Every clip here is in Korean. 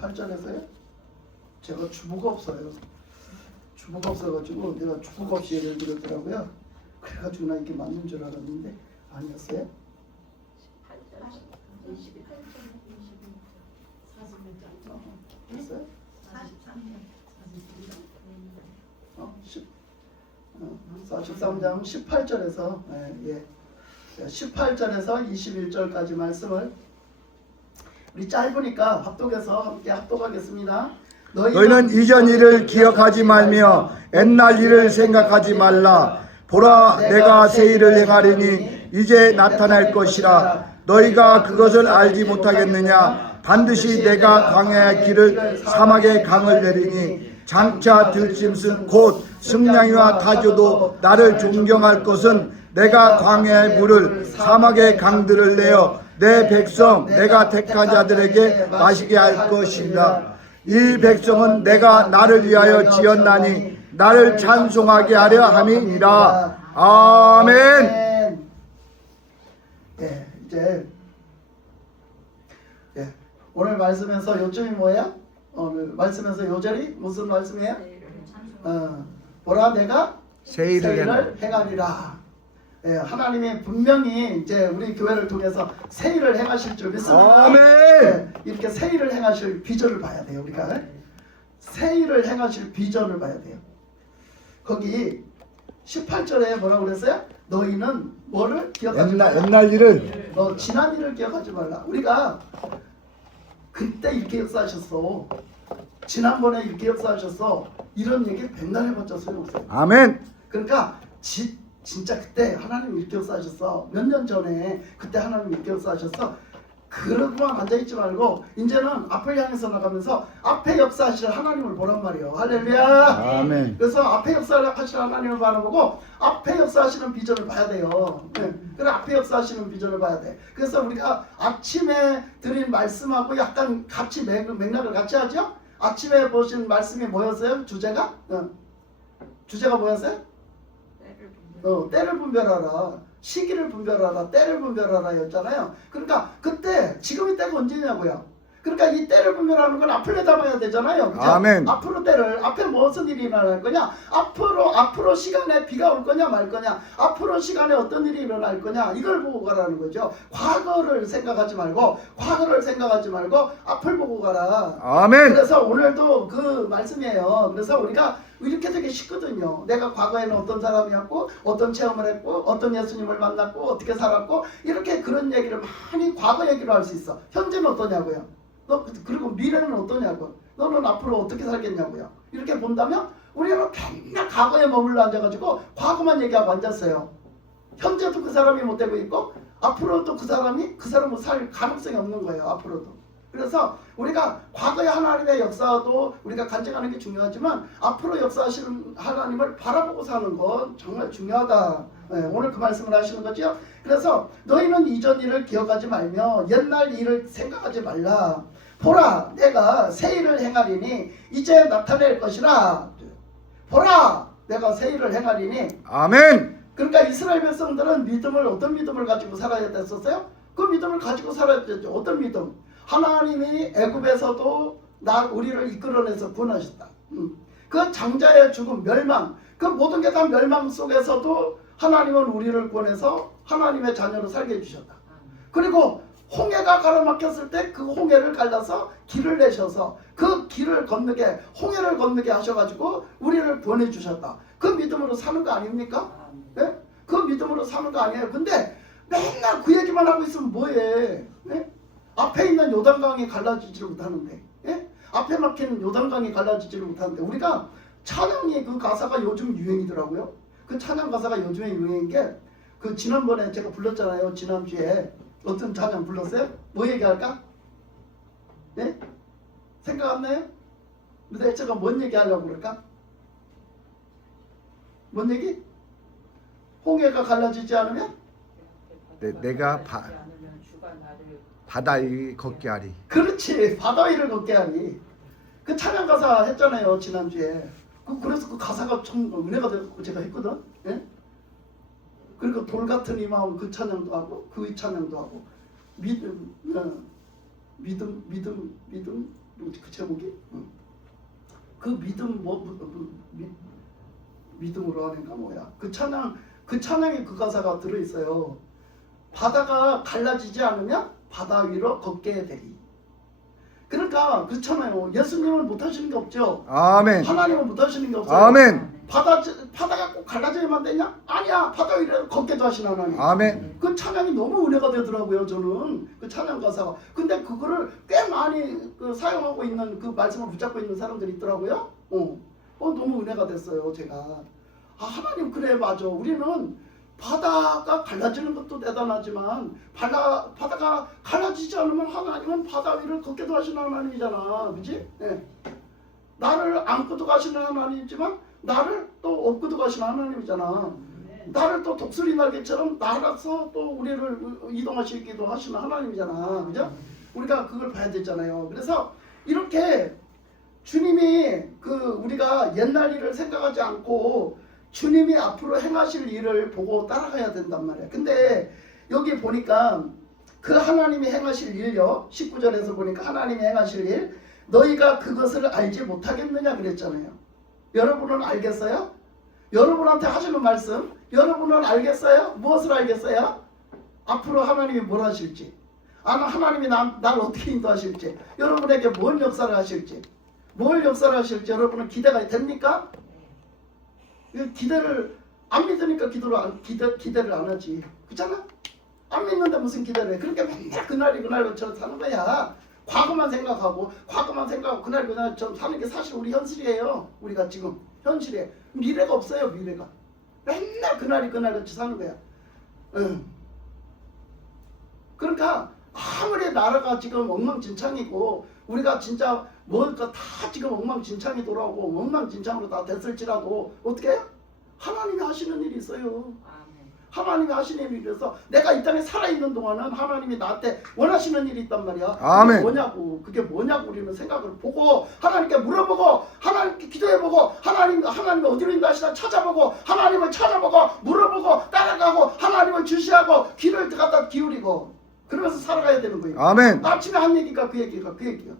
18절에서요? 제가 주보가 없어요. 주보가 없어가지고 내가 주보가 없이 예를 들었더라고요. 그래가지고 나 이게 맞는 줄 알았는데 아니었어요? 18절, 21절, 42절, 43장 18절에서 18절에서 21절까지 말씀을 우리 짧으니까 합독해서 함께 합독하겠습니다. 너희는 이전 일을 기억하지 말며 옛날 일을 생각하지 말라. 보라, 내가 새 일을 행하리니 이제 나타날 것이라. 너희가 그것을 알지 못하겠느냐? 반드시 내가 광야의 길을 사막의 강을 내리니 장차 들짐승 곧 승냥이와 타조도 나를 존경할 것은 내가 광야의 물을 사막의 강들을 내어 내 백성 내가 택한 자들에게 마시게 할 것이라. 이 백성은 내가 나를 위하여 지었나니 나를 찬송하게 하려 함이니라. 아멘. 이제 오늘 말씀에서 요점이 뭐예요? 오늘 말씀에서 요절이 무슨 말씀이에요? 보라, 내가 새 일을 행하리라. 하나님이 분명히 이제 우리 교회를 통해서 새 일을 행하실 줄 믿습니다. 아멘. 이렇게 새 일을 행하실 비전을 봐야 돼요. 우리가 새 일을 행하실 비전을 봐야 돼요. 거기 18절에 뭐라고 그랬어요? 너희는 뭐를 기억하지 말라. 옛날 일을 지난 일을 기억하지 말라. 우리가 그때 이렇게 역사하셨어. 지난번에 이렇게 역사하셨어. 이런 얘기 백날 해봤자 소용없어요. 아멘. 그러니까 진짜 그때 하나님 이렇게 역사하셨어. 몇 년 전에 그때 하나님 이렇게 역사하셨어. 그러고만 앉아있지 말고 이제는 앞을 향해서 나가면서 앞에 역사하실 하나님을 보란 말이에요. 할렐루야. 아멘. 그래서 앞에 역사하실 하나님을 바라보고 앞에 역사하시는 비전을 봐야 돼요. 그래, 앞에 역사하시는 비전을 봐야 돼. 그래서 우리가 아침에 드린 말씀하고 약간 같이 맥락을 같이 하죠. 아침에 보신 말씀이 뭐였어요? 주제가? 주제가 뭐였어요? 때를 분별하라. 시기를 분별하라. 때를 분별하라 였잖아요. 그러니까 그때 지금이 때가 언제냐고요. 그러니까 이 때를 분별하는 건 앞을 내다봐야 되잖아요. 그죠? 아멘. 앞으로 때를, 앞에 무슨 일이 일어날 거냐, 앞으로 시간에 비가 올 거냐 말 거냐, 앞으로 시간에 어떤 일이 일어날 거냐, 이걸 보고 가라는 거죠. 과거를 생각하지 말고 앞을 보고 가라. 아멘. 그래서 오늘도 그 말씀이에요. 그래서 우리가 이렇게 되게 쉽거든요. 내가 과거에는 어떤 사람이었고 어떤 체험을 했고 어떤 예수님을 만났고 어떻게 살았고 이렇게 그런 얘기를 많이 과거 얘기로 할 수 있어. 현재는 어떠냐고요. 그리고 미래는 어떠냐고. 너는 앞으로 어떻게 살겠냐고요. 이렇게 본다면 우리는 맨날 과거에 머물러 앉아가지고 과거만 얘기하고 앉았어요. 현재도 그 사람이 못 되고 있고 앞으로도 그 사람은 살 가능성이 없는 거예요. 앞으로도. 그래서 우리가 과거의 하나님의 역사도 우리가 간직하는 게 중요하지만 앞으로 역사하시는 하나님을 바라보고 사는 건 정말 중요하다. 오늘 그 말씀을 하시는 거죠. 그래서 너희는 이전 일을 기억하지 말며 옛날 일을 생각하지 말라. 보라, 내가 새 일을 행하리니 이제 나타낼 것이라. 보라, 내가 새 일을 행하리니. 아멘. 그러니까 이스라엘 백성들은 어떤 믿음을 가지고 살아야 됐었어요? 그 믿음을 가지고 살아야 됐죠. 어떤 믿음? 하나님이 애굽에서도 우리를 이끌어내서 구원하셨다. 그 장자의 죽음, 멸망, 그 모든 게 다 멸망 속에서도 하나님은 우리를 구원해서 하나님의 자녀로 살게 해주셨다. 그리고 홍해가 가로막혔을 때 그 홍해를 갈라서 길을 내셔서 그 길을 건너게, 홍해를 건너게 하셔가지고 우리를 구원해 주셨다. 그 믿음으로 사는 거 아닙니까? 네? 그 믿음으로 사는 거 아니에요. 근데 맨날 그 얘기만 하고 있으면 뭐해? 네? 앞에 있는 요단강이 갈라지지를 못하는데, 앞에 막히는 요단강이 갈라지지를 못하는데, 우리가 찬양이 그 가사가 요즘 유행이더라고요. 그 찬양 가사가 요즘에 유행인 게, 그 지난번에 제가 불렀잖아요. 지난주에 어떤 찬양 불렀어요? 뭐 얘기할까? 네? 생각 안 나요? 근데 제가 뭔 얘기 하려고 그럴까? 뭔 얘기? 홍해가 갈라지지 않으면? 내가 바다 위 걷게 하리. 그렇지, 바다 위를 걷게 하리. 그 찬양 가사 했잖아요, 지난주에. 그래서 그 가사가 참 은혜가 되고 제가 했거든. 예? 그리고 돌 같은 이 마음 그 찬양도 하고 그 찬양도 하고 믿음 뭐지 그 제목이? 그 믿음 믿음으로 하는가 뭐야? 그 찬양에 그 가사가 들어 있어요. 바다가 갈라지지 않으면 바다 위로 걷게 되리. 그러니까 그렇잖아요. 예수님은 못하시는 게 없죠. 아멘. 하나님은 못하시는 게 없어요. 아멘. 바다가 꼭 갈라져야만 되냐? 아니야. 바다 위로 걷게도 하시는 하나님. 아멘. 그 찬양이 너무 은혜가 되더라고요. 저는 그 찬양 가사가. 근데 그거를 꽤 많이 사용하고 있는 그 말씀을 붙잡고 있는 사람들이 있더라고요. 너무 은혜가 됐어요. 제가. 하나님 그래 맞아. 우리는 바다가 갈라지는 것도 대단하지만 바다가 갈라지지 않으면 하나님은 바다 위를 걷게도 하시는 하나님이잖아. 그지? 네. 나를 안고도 가시는 하나님이지만 나를 또 업고도 가시는 하나님이잖아. 나를 또 독수리 날개처럼 날아서 또 우리를 이동하시기도 하시는 하나님이잖아. 그죠? 우리가 그걸 봐야 되잖아요. 그래서 이렇게 주님이 우리가 옛날 일을 생각하지 않고 주님이 앞으로 행하실 일을 보고 따라가야 된단 말이야. 근데 여기 보니까 그 하나님이 행하실 일요. 19절에서 보니까 하나님이 행하실 일 너희가 그것을 알지 못하겠느냐 그랬잖아요. 여러분은 알겠어요? 여러분한테 하시는 말씀 여러분은 알겠어요? 무엇을 알겠어요? 앞으로 하나님이 뭘 하실지 하나님이 날 어떻게 인도하실지 여러분에게 뭔 역사를 하실지 뭘 역사를 하실지 여러분은 기대가 됩니까? 기대를 안 믿으니까 기대를 안 하지. 그렇잖아? 안 믿는데 무슨 기대를 해. 그러니까 맨날 그날처럼 사는 거야. 과거만 생각하고 그날처럼 사는 게 사실 우리 현실이에요. 우리가 지금 현실에 미래가 없어요. 미래가 맨날 그날같이 사는 거야. 그러니까 아무리 나라가 지금 엉망진창이고 우리가 진짜 뭔가 다 지금 엉망진창이 돌아오고 엉망진창으로 다 됐을지라도 어떻게 해요? 하나님이 하시는 일이 있어요. 하나님이 하시는 일이 있어서 내가 이 땅에 살아있는 동안은 하나님이 나한테 원하시는 일이 있단 말이야. 아멘. 그게 뭐냐고 우리는 생각을 보고 하나님께 물어보고 하나님께 기도해보고 하나님이 어디로 인도하시나 찾아보고 하나님을 찾아보고 물어보고 따라가고 하나님을 주시하고 귀를 갖다 기울이고 그러면서 살아가야 되는 거예요. 아멘. 아침에 한 얘기가 그 얘기야.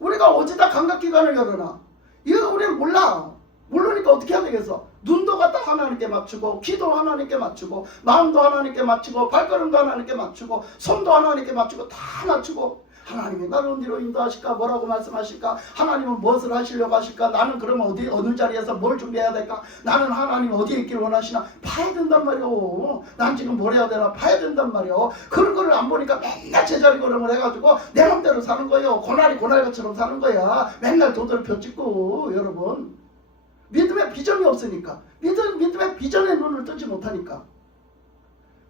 우리가 어디다 감각기관을 열어놔? 이거 우리는 몰라. 모르니까 어떻게 해야 되겠어? 눈도 갖다 하나님께 맞추고 귀도 하나님께 맞추고 마음도 하나님께 맞추고 발걸음도 하나님께 맞추고 손도 하나님께 맞추고 다 맞추고 하나님이 나를 어디로 인도하실까? 뭐라고 말씀하실까? 하나님은 무엇을 하시려고 하실까? 나는 그러면 어느 자리에서 뭘 준비해야 될까? 나는 하나님 어디에 있길 원하시나? 봐야 된단 말이오. 난 지금 뭘 해야 되나? 봐야 된단 말이오. 그런 거를 안 보니까 맨날 제자리 걸음을 해가지고 내 맘대로 사는 거예요. 고날것처럼 사는 거야. 맨날 도돌이표 찍고 여러분. 믿음의 비전이 없으니까 믿음의 비전의 눈을 뜨지 못하니까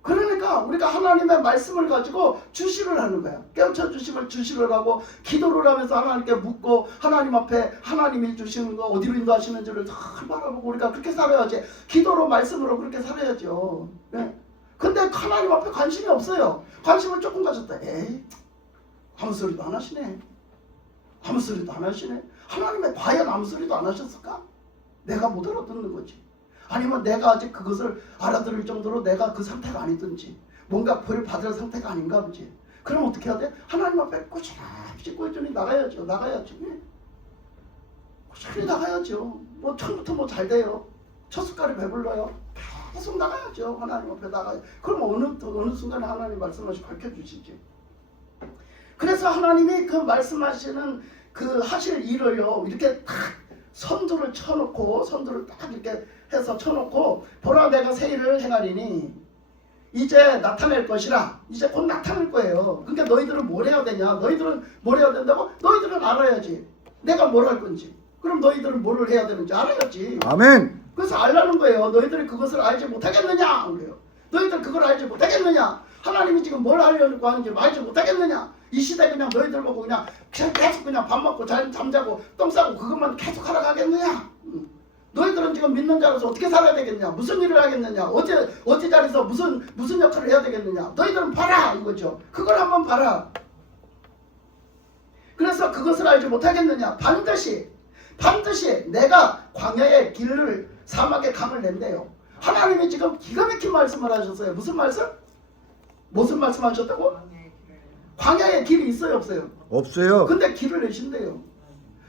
그러니까 우리가 하나님의 말씀을 가지고 주시를 하는 거야. 깨우쳐 주심을 주시를 하고 기도를 하면서 하나님께 묻고 하나님 앞에 하나님이 주시는 거 어디로 인도하시는지를 잘 바라보고 우리가 그렇게 살아야지. 기도로 말씀으로 그렇게 살아야죠. 네. 근데 하나님 앞에 관심이 없어요. 관심을 조금 가졌다. 에이 아무 소리도 안 하시네. 아무 소리도 안 하시네. 하나님의 과연 아무 소리도 안 하셨을까? 내가 못 알아듣는 거지. 아니면 내가 아직 그것을 알아들을 정도로 내가 그 상태가 아니든지 뭔가 벌 받을 상태가 아닌가 보지. 그럼 어떻게 해야 돼? 하나님 앞에 꾸준히 나가야죠. 꾸준히 나가야죠. 뭐 처음부터 뭐 잘 돼요. 첫 숟갈이 배불러요. 계속 나가야죠. 하나님 앞에 나가요. 그럼 어느 순간에 하나님 말씀하시고 가르쳐주시지. 그래서 하나님이 그 말씀하시는 그 하실 일을요 이렇게 딱 선두를 쳐놓고 선두를 딱 이렇게 해서 쳐놓고 보라 내가 새 일을 행하리니 이제 나타낼 것이라. 이제 곧 나타날 거예요. 그러니까 너희들은 뭘 해야 되냐? 너희들은 뭘 해야 된다고? 너희들은 알아야지. 내가 뭘 할 건지. 그럼 너희들은 뭘 해야 되는지 알아야지. 아멘. 그래서 알라는 거예요. 너희들이 그것을 알지 못하겠느냐? 그래요. 너희들 그걸 알지 못하겠느냐? 하나님이 지금 뭘 하려고 하는지 알지 못하겠느냐? 이 시대 그냥 너희들 보고 그냥 계속 그냥 밥 먹고 잠자고 똥 싸고 그것만 계속 하러 가겠느냐? 너희들은 지금 믿는 자로서 어떻게 살아야 되겠냐? 무슨 일을 하겠느냐? 어디 자리에서 무슨 역할을 해야 되겠느냐? 너희들은 봐라 이거죠. 그걸 한번 봐라. 그래서 그것을 알지 못하겠느냐? 반드시 내가 광야의 길을 사막의 강을 낸대요. 하나님이 지금 기가 막힌 말씀을 하셨어요. 무슨 말씀? 무슨 말씀 하셨다고? 광야에 길이 있어요 없어요? 없어요. 근데 길을 내신대요.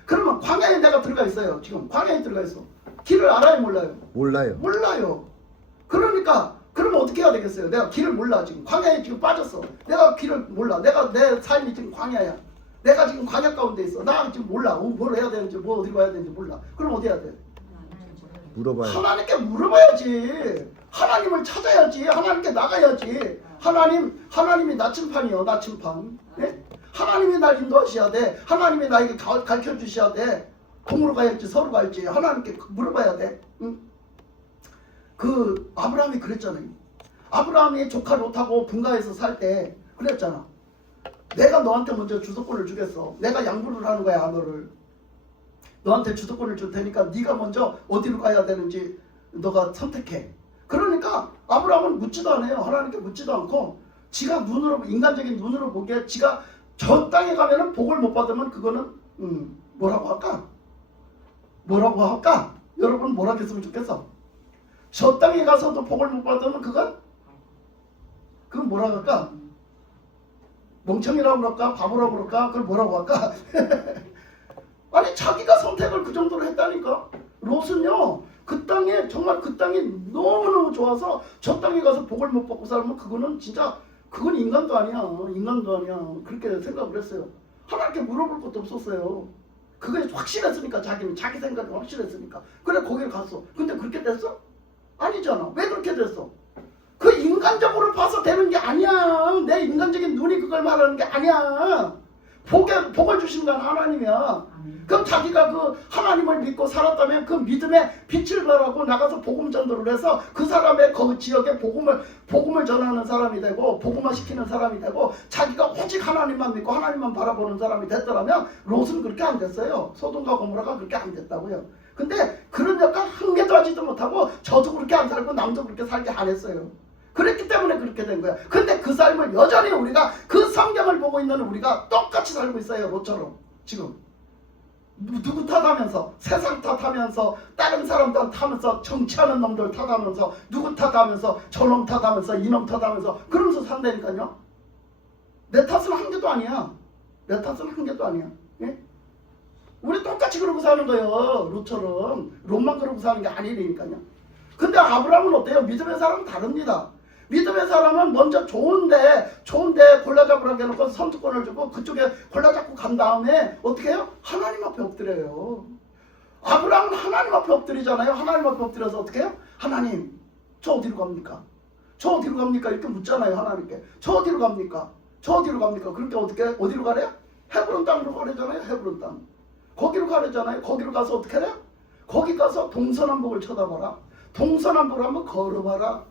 그러면 광야에 내가 들어가 있어요. 지금 광야에 들어가 있어. 길을 알아요 몰라요? 몰라요. 몰라요. 그러니까 그러면 어떻게 해야 되겠어요? 내가 길을 몰라. 지금 광야에 지금 빠졌어. 내가 길을 몰라. 내가 내 삶이 지금 광야야. 내가 지금 광야 가운데 있어. 나 지금 몰라. 뭘 해야 되는지 뭐 어디로 가야 되는지 몰라. 그럼 어디 해야 돼? 물어봐요. 하나님께 물어봐야지. 하나님을 찾아야지. 하나님께 나가야지. 하나님이 나침판이요. 나침판. 예? 하나님이 날 인도하셔야 돼. 하나님이 나에게 가르쳐 주셔야 돼. 동으로 가야지 서로 갈지 하나님께 물어봐야 돼. 응? 그 아브라함이 그랬잖아요. 아브라함이 조카 롯하고 분가해서 살 때 그랬잖아. 내가 너한테 먼저 주도권을 주겠어. 내가 양보를 하는 거야 너를. 너한테 주도권을 줄 테니까 네가 먼저 어디로 가야 되는지 너가 선택해. 그러니까 아브라함은 묻지도 않아요. 하나님께 묻지도 않고 지가 눈으로 인간적인 눈으로 보기에 지가 저 땅에 가면은 복을 못 받으면 그거는 뭐라고 할까? 뭐라고 할까? 여러분 뭐라고 했으면 좋겠어? 저 땅에 가서도 복을 못 받으면 그건 뭐라고 할까? 멍청이라고 그럴까? 바보라고 그럴까? 그걸 뭐라고 할까? 아니 자기가 선택을 그 정도로 했다니까. 롯은요 그 땅에 정말 그 땅이 너무너무 좋아서 저 땅에 가서 복을 못 받고 살면 그거는 진짜 그건 인간도 아니야. 인간도 아니야. 그렇게 생각을 했어요. 하나님께 물어볼 것도 없었어요. 그게 확실했으니까 자기는 자기 생각이 확실했으니까 그래 거기를 갔어. 근데 그렇게 됐어? 아니잖아. 왜 그렇게 됐어? 그 인간적으로 봐서 되는 게 아니야. 내 인간적인 눈이 그걸 말하는 게 아니야. 복을 주신 건 하나님이야. 그럼 자기가 그 하나님을 믿고 살았다면 그 믿음의 빛을 발하고 나가서 복음 전도를 해서 그 사람의 그 지역에 복음을 전하는 사람이 되고 복음화시키는 사람이 되고 자기가 오직 하나님만 믿고 하나님만 바라보는 사람이 됐더라면 롯은 그렇게 안 됐어요. 소돔과 고모라가 그렇게 안 됐다고요. 근데 그런 역할 한 개도 하지도 못하고 저도 그렇게 안 살고 남도 그렇게 살게 안 했어요. 그랬기 때문에 그렇게 된 거야. 근데 그 삶을 여전히 우리가 그 성경을 보고 있는 우리가 똑같이 살고 있어요. 롯처럼 지금 누구 탓하면서 세상 탓하면서 다른 사람들 탓하면서 정치하는 놈들 탓하면서 누구 탓하면서 저놈 탓하면서 이놈 탓하면서 그러면서 산다니까요. 내 탓은 한 개도 아니야. 내 탓은 한 개도 아니야. 예? 우리 똑같이 그러고 사는 거예요. 롯처럼. 롯만 그러고 사는 게 아니니까요. 근데 아브라함은 어때요? 믿음의 사람은 다릅니다. 믿음의 사람은 먼저 좋은데 골라잡으라고 해놓고 선택권을 주고 그쪽에 골라잡고 간 다음에 어떻게 해요? 하나님 앞에 엎드려요. 아브라함은 하나님 앞에 엎드리잖아요. 하나님 앞에 엎드려서 어떻게 해요? 하나님 저 어디로 갑니까? 저 어디로 갑니까? 이렇게 묻잖아요. 하나님께. 저 어디로 갑니까? 저 어디로 갑니까? 그렇게 어디로 가래요? 헤브론 땅으로 가래잖아요. 헤브론 땅. 거기로 가래잖아요. 거기로 가서 어떻게 해요? 거기 가서 동서남북을 쳐다봐라. 동서남북을 한번 걸어봐라.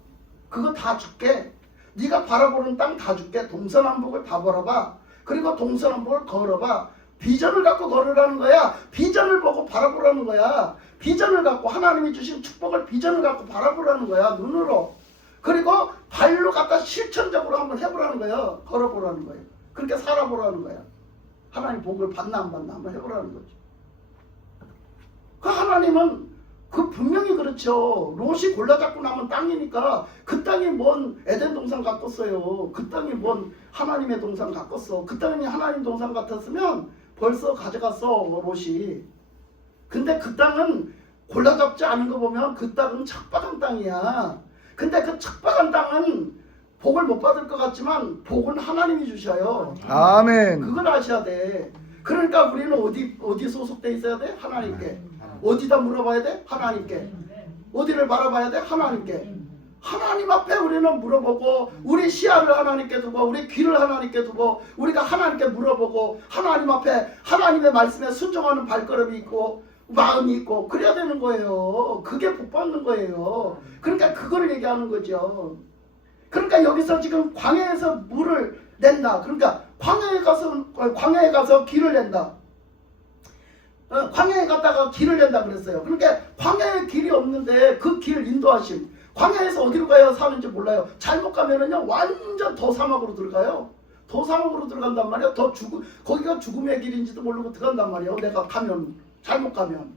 그거 다 줄게. 네가 바라보는 땅 다 줄게. 동서남북을 다 바라봐. 그리고 동서남북을 걸어봐. 비전을 갖고 걸으라는 거야. 비전을 보고 바라보라는 거야. 비전을 갖고 하나님이 주신 축복을 비전을 갖고 바라보라는 거야. 눈으로. 그리고 발로 갖다 실천적으로 한번 해보라는 거야. 걸어보라는 거야. 그렇게 살아보라는 거야. 하나님 복을 받나 안 받나 한번 해보라는 거지. 그 하나님은 그 분명히 그렇죠. 롯이 골라잡고 나면 땅이니까 그 땅이 뭔 에덴 동산 같겠어요. 그 땅이 뭔 하나님의 동산 같겠어. 그 땅이 하나님 동산 같았으면 벌써 가져갔어 롯이. 근데 그 땅은 골라잡지 않은 거 보면 그 땅은 척박한 땅이야. 근데 그 척박한 땅은 복을 못 받을 것 같지만 복은 하나님이 주셔요. 아멘. 그걸 아셔야 돼. 그러니까 우리는 어디 소속돼 있어야 돼? 하나님께. 어디다 물어봐야 돼? 하나님께. 어디를 바라봐야 돼? 하나님께. 하나님 앞에 우리는 물어보고 우리 시야를 하나님께 두고 우리 귀를 하나님께 두고 우리가 하나님께 물어보고 하나님 앞에 하나님의 말씀에 순종하는 발걸음이 있고 마음이 있고 그래야 되는 거예요. 그게 복 받는 거예요. 그러니까 그걸 얘기하는 거죠. 그러니까 여기서 지금 광야에서 물을 낸다. 그러니까 광야에 가서 길을 낸다. 광야에 갔다가 길을 낸다 그랬어요. 그러니까 광야에 길이 없는데 그 길 인도하심. 광야에서 어디로 가야 사는지 몰라요. 잘못 가면은요 완전 더 사막으로 들어가요. 더 사막으로 들어간단 말이에요. 거기가 죽음의 길인지도 모르고 들어간단 말이에요. 내가 가면 잘못 가면.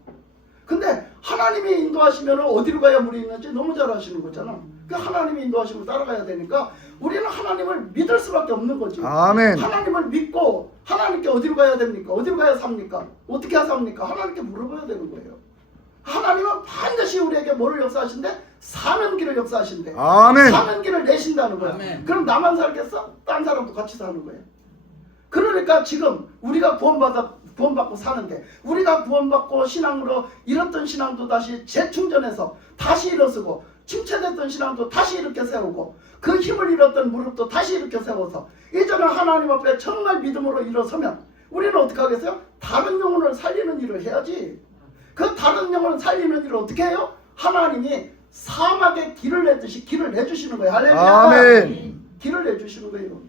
근데 하나님이 인도하시면 어디로 가야 물이 있는지 너무 잘 아시는 거잖아. 그 하나님의 인도하심을 따라가야 되니까 우리는 하나님을 믿을 수밖에 없는 거지. 아멘. 하나님을 믿고 하나님께 어디로 가야 됩니까? 어디로 가야 삽니까? 어떻게 해야 삽니까? 하나님께 물어봐야 되는 거예요. 하나님은 반드시 우리에게 뭐를 역사하신대? 사는 길을 역사하신대. 아멘. 사는 길을 내신다는 거야. 아멘. 그럼 나만 살겠어? 딴 사람도 같이 사는 거예요. 그러니까 지금 우리가 구원받고 사는데, 우리가 구원받고 신앙으로 잃었던 신앙도 다시 재충전해서 다시 일어서고, 침체됐던 신앙도 다시 일으켜 세우고, 그 힘을 잃었던 무릎도 다시 일으켜 세워서 이제는 하나님 앞에 정말 믿음으로 일어서면 우리는 어떻게 하겠어요? 다른 영혼을 살리는 일을 해야지. 그 다른 영혼을 살리는 일을 어떻게 해요? 하나님이 사막에 길을 내듯이 길을 내주시는 거예요. 할렐루야. 아멘. 길을 내주시는 거예요.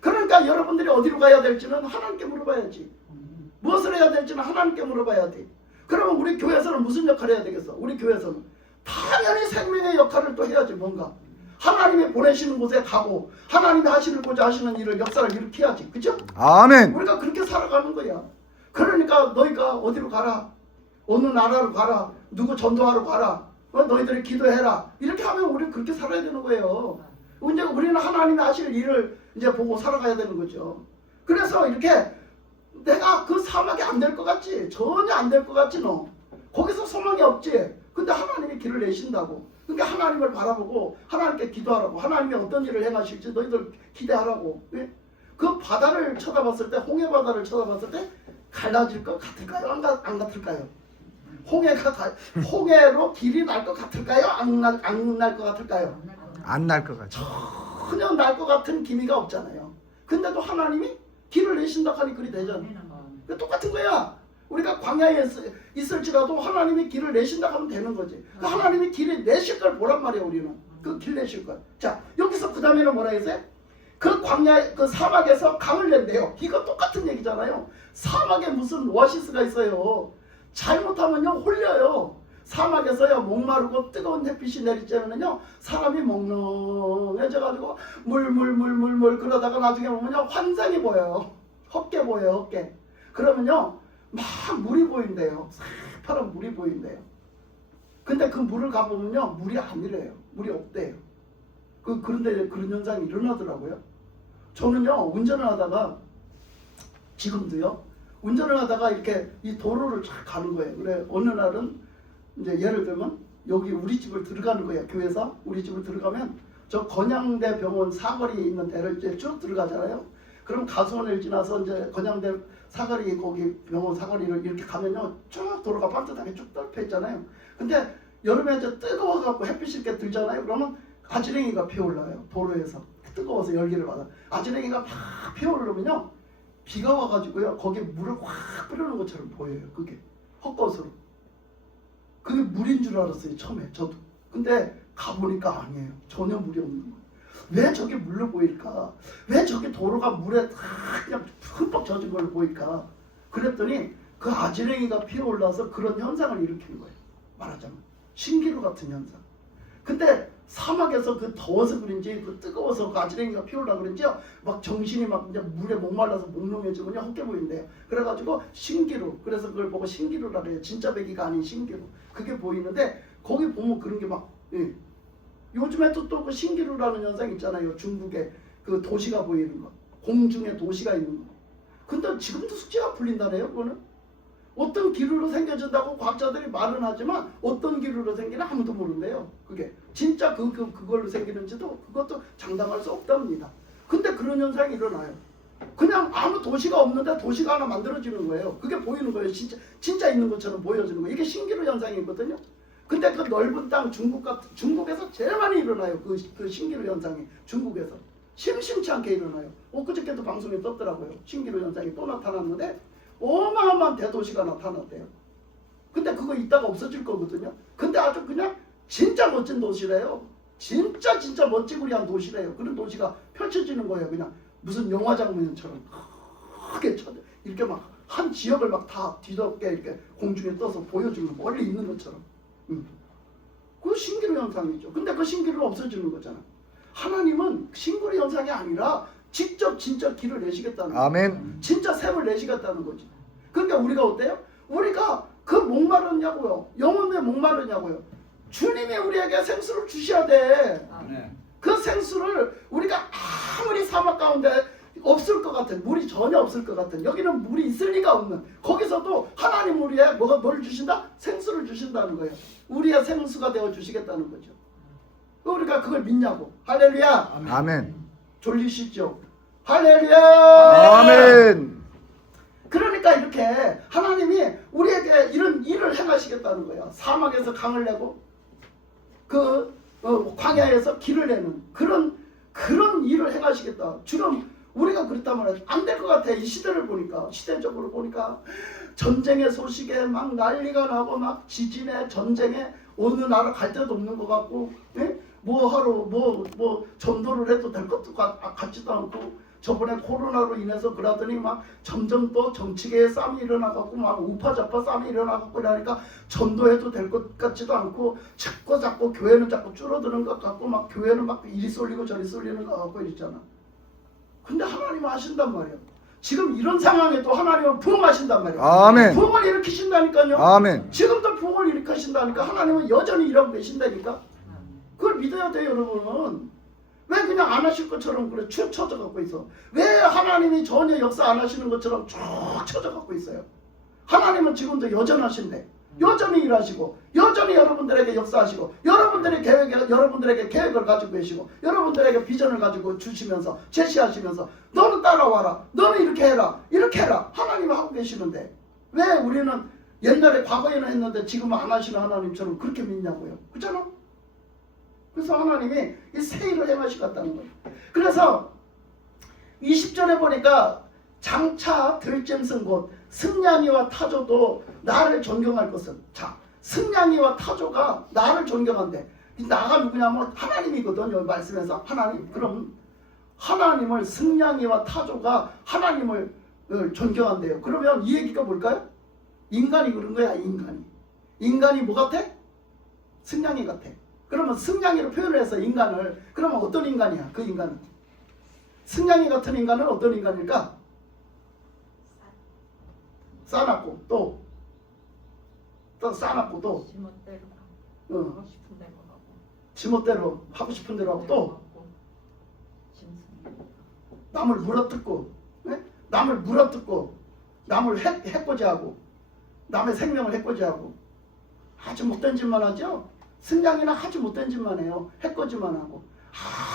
그러니까 여러분들이 어디로 가야 될지는 하나님께 물어봐야지. 무엇을 해야 될지는 하나님께 물어봐야 돼. 그러면 우리 교회에서는 무슨 역할을 해야 되겠어? 우리 교회에서는 당연히 생명의 역할을 또 해야지. 뭔가 하나님이 보내시는 곳에 가고 하나님이 하시고자 하시는 일을, 역사를 일으켜야지. 그죠? 아멘. 우리가 그렇게 살아가는 거야. 그러니까 너희가 어디로 가라, 어느 나라로 가라, 누구 전도하러 가라, 너희들이 기도해라, 이렇게 하면 우리는 그렇게 살아야 되는 거예요. 이제 우리는 하나님이 하실 일을 이제 보고 살아가야 되는 거죠. 그래서 이렇게 내가 그 사막이 안 될 것 같지? 전혀 안 될 것 같지 너? 거기서 소망이 없지? 근데 하나님이 길을 내신다고. 그러니까 하나님을 바라보고 하나님께 기도하라고. 하나님이 어떤 일을 행하실지 너희들 기대하라고. 예? 그 바다를 쳐다봤을 때, 홍해 바다를 쳐다봤을 때 갈라질 것 같을까요? 안 같을까요? 홍해로 길이 날 것 같을까요? 안 날 것 같을까요? 안 날 것 같죠. 전혀 날 것 같은 기미가 없잖아요. 근데도 하나님이 길을 내신다 하니 그리 되잖아. 똑같은 거야. 우리가 광야에 있을지라도 하나님이 길을 내신다 하면 되는 거지. 그 하나님이 길을 내실 걸 보란 말이야. 우리는 그 길 내실 걸. 자, 여기서 그 다음에는 뭐라 했어요? 그 광야, 그 사막에서 강을 낸대요. 이거 똑같은 얘기잖아요. 사막에 무슨 오아시스가 있어요. 잘못하면요 홀려요. 사막에서요 목마르고 뜨거운 햇빛이 내리쬐면요 사람이 멍멍해져가지고 물 그러다가 나중에 보면요 환상이 보여요. 헛게 보여요. 헛게. 그러면요 막 물이 보인대요. 새파란 물이 보인대요. 근데 그 물을 가보면요 물이 아니래요. 물이 없대요. 그런데 그런 현상이 일어나더라고요. 저는요 운전을 하다가, 지금도요 운전을 하다가 이렇게 이 도로를 쫙 가는 거예요. 그래 어느 날은 이제 예를 들면 여기 우리 집을 들어가는 거예요. 교회에서 우리 집을 들어가면 저 건양대 병원 사거리에 있는 데를 이제 쭉 들어가잖아요. 그럼 가수원을 지나서 이제 건양대 사거리, 거기 병원 사거리를 이렇게 가면요 쭉 도로가 반듯하게 쭉 떨펴 있잖아요. 근데 여름에 이제 뜨거워갖고 햇빛이 이렇게 들잖아요. 그러면 아지랭이가 피어올라요. 도로에서 뜨거워서 열기를 받아. 아지랭이가 막 피어오르면요 비가 와가지고요 거기에 물을 확 뿌리는 것처럼 보여요. 그게 헛것으로. 그게 물인 줄 알았어요 처음에 저도. 근데 가보니까 아니에요. 전혀 물이 없는 거예요. 왜 저게 물로 보일까? 왜 저게 도로가 물에 다 그냥 흠뻑 젖은 걸로 보일까? 그랬더니 그 아지랭이가 피어올라서 그런 현상을 일으키는 거예요. 말하자면 신기루 같은 현상. 근데 사막에서 그 더워서 그런지, 그 뜨거워서 그 아지랭이가 피어올라 그런지요 막 정신이 막 이제 물에 목말라서 몽롱해지고 그냥 헛게 보인대요. 그래가지고 신기루, 그래서 그걸 보고 신기루라 그래요. 진짜 배기가 아닌 신기루. 그게 보이는데 거기 보면 그런 게 막 요즘에 또 그 신기루라는 현상 있잖아요. 중국에 그 도시가 보이는 거, 공중에 도시가 있는 거. 근데 지금도 숙제가 풀린다네요. 그거는 어떤 기류로 생겨진다고 과학자들이 말은 하지만 어떤 기류로 생기나 아무도 모른대요. 그게 진짜 그걸로 생기는지도 그것도 장담할 수 없답니다. 근데 그런 현상이 일어나요. 그냥 아무 도시가 없는데 도시가 하나 만들어지는 거예요. 그게 보이는 거예요. 진짜 있는 것처럼 보여지는 거예요. 이게 신기루 현상이거든요. 근데 그 넓은 땅 중국에서 제일 많이 일어나요. 그 신기루 현상이 중국에서 심심치 않게 일어나요. 엊그저께도 방송에 떴더라고요. 신기루 현상이 또 나타났는데 어마어마한 대도시가 나타났대요. 근데 그거 있다가 없어질 거거든요. 근데 아주 그냥 진짜 멋진 도시래요. 진짜 멋지구리한 도시래요. 그런 도시가 펼쳐지는 거예요. 그냥 무슨 영화 장면처럼 크게 이렇게 막 한 지역을 막 다 뒤덮게 이렇게 공중에 떠서 보여주는 거, 멀리 있는 것처럼. 그 신기루 현상이죠. 근데 그 신기루는 없어지는 거잖아. 하나님은 신기루 현상이 아니라 직접 진짜 길을 내시겠다는 거예요. 아멘. 진짜 샘을 내시겠다는 거지. 그러니까 우리가 어때요? 우리가 그 목마르냐고요. 영혼 왜 목마르냐고요. 주님이 우리에게 생수를 주셔야 돼. 아멘. 그 생수를 우리가 아무리 사막 가운데 없을 것 같은, 물이 전혀 없을 것 같은, 여기는 물이 있을 리가 없는, 거기서도 하나님 우리의 뭘 주신다? 생수를 주신다는 거예요. 우리의 생수가 되어 주시겠다는 거죠. 우리가 그걸 믿냐고. 할렐루야. 아멘. 졸리시죠? 할렐루야. 아멘. 그러니까 이렇게 하나님이 우리에게 이런 일을 행하시겠다는 거예요. 사막에서 강을 내고 광야에서 길을 내는 그런 일을 행하시겠다. 지금 우리가 그렇다면 안 될 것 같아. 이 시대를 보니까, 시대적으로 보니까 전쟁의 소식에 막 난리가 나고 막 지진에 전쟁에 어느 나라 갈 데도 없는 것 같고, 예? 뭐 하러 뭐 전도를 해도 될 것도 같지도 않고, 저번에 코로나로 인해서 그러더니 막 점점 또 정치계에 싸움이 일어나갖고 막 우파좌파 싸움이 일어나갖고 이러니까 전도해도 될 것 같지도 않고, 자꾸 교회는 자꾸 줄어드는 것 같고, 막 교회는 막 이리 쏠리고 저리 쏠리는 것 같고 이랬잖아. 근데 하나님은 하신단 말이에요. 지금 이런 상황에도 하나님은 부흥하신단 말이에요. 아멘. 부흥을 일으키신다니까요. 아멘. 지금도 부흥을 일으키신다니까. 하나님은 여전히 일하고 계신다니까. 그걸 믿어야 돼요, 여러분. 왜 그냥 안 하실 것처럼 그래 쭉 쳐져 갖고 있어? 왜 하나님이 전혀 역사 안 하시는 것처럼 쭉 쳐져 갖고 있어요? 하나님은 지금도 여전하신데, 여전히 일하시고, 여전히 여러분들에게 역사하시고, 여러분들에게 계획을 가지고 계시고, 여러분들에게 비전을 가지고 주시면서 제시하시면서, 너는 따라와라, 너는 이렇게 해라, 이렇게 해라, 하나님이 하고 계시는데 왜 우리는 옛날에 과거에는 했는데 지금은 안 하시는 하나님처럼 그렇게 믿냐고요? 그렇잖아? 그래서 하나님이 이 새 일을 행하시겠다는 거예요. 그래서 20절에 보니까 장차 들짐승 곧 승냥이와 타조도 나를 존경할 것은, 자, 승냥이와 타조가 나를 존경한대. 나가 누구냐면 하나님이거든. 여기 말씀에서 하나님. 그럼 하나님을, 승냥이와 타조가 하나님을 존경한대요. 그러면 이 얘기가 뭘까요? 인간이 그런 거야. 인간이 뭐 같아? 승냥이 같아. 그러면 승냥이로 표현을 해서 인간을, 그러면 어떤 인간이야? 그 인간은, 승냥이 같은 인간은 어떤 인간일까? 싸납고 또 싸납고 또 지멋대로 하고 싶은 대로 하고 또 남을 물어뜯고, 네? 남을 물어뜯고, 남을 해코지하고, 남의 생명을 해코지하고, 아주 못된 짓만 하죠. 승냥이는 아주 못된 짓만 해요. 해코지만 하고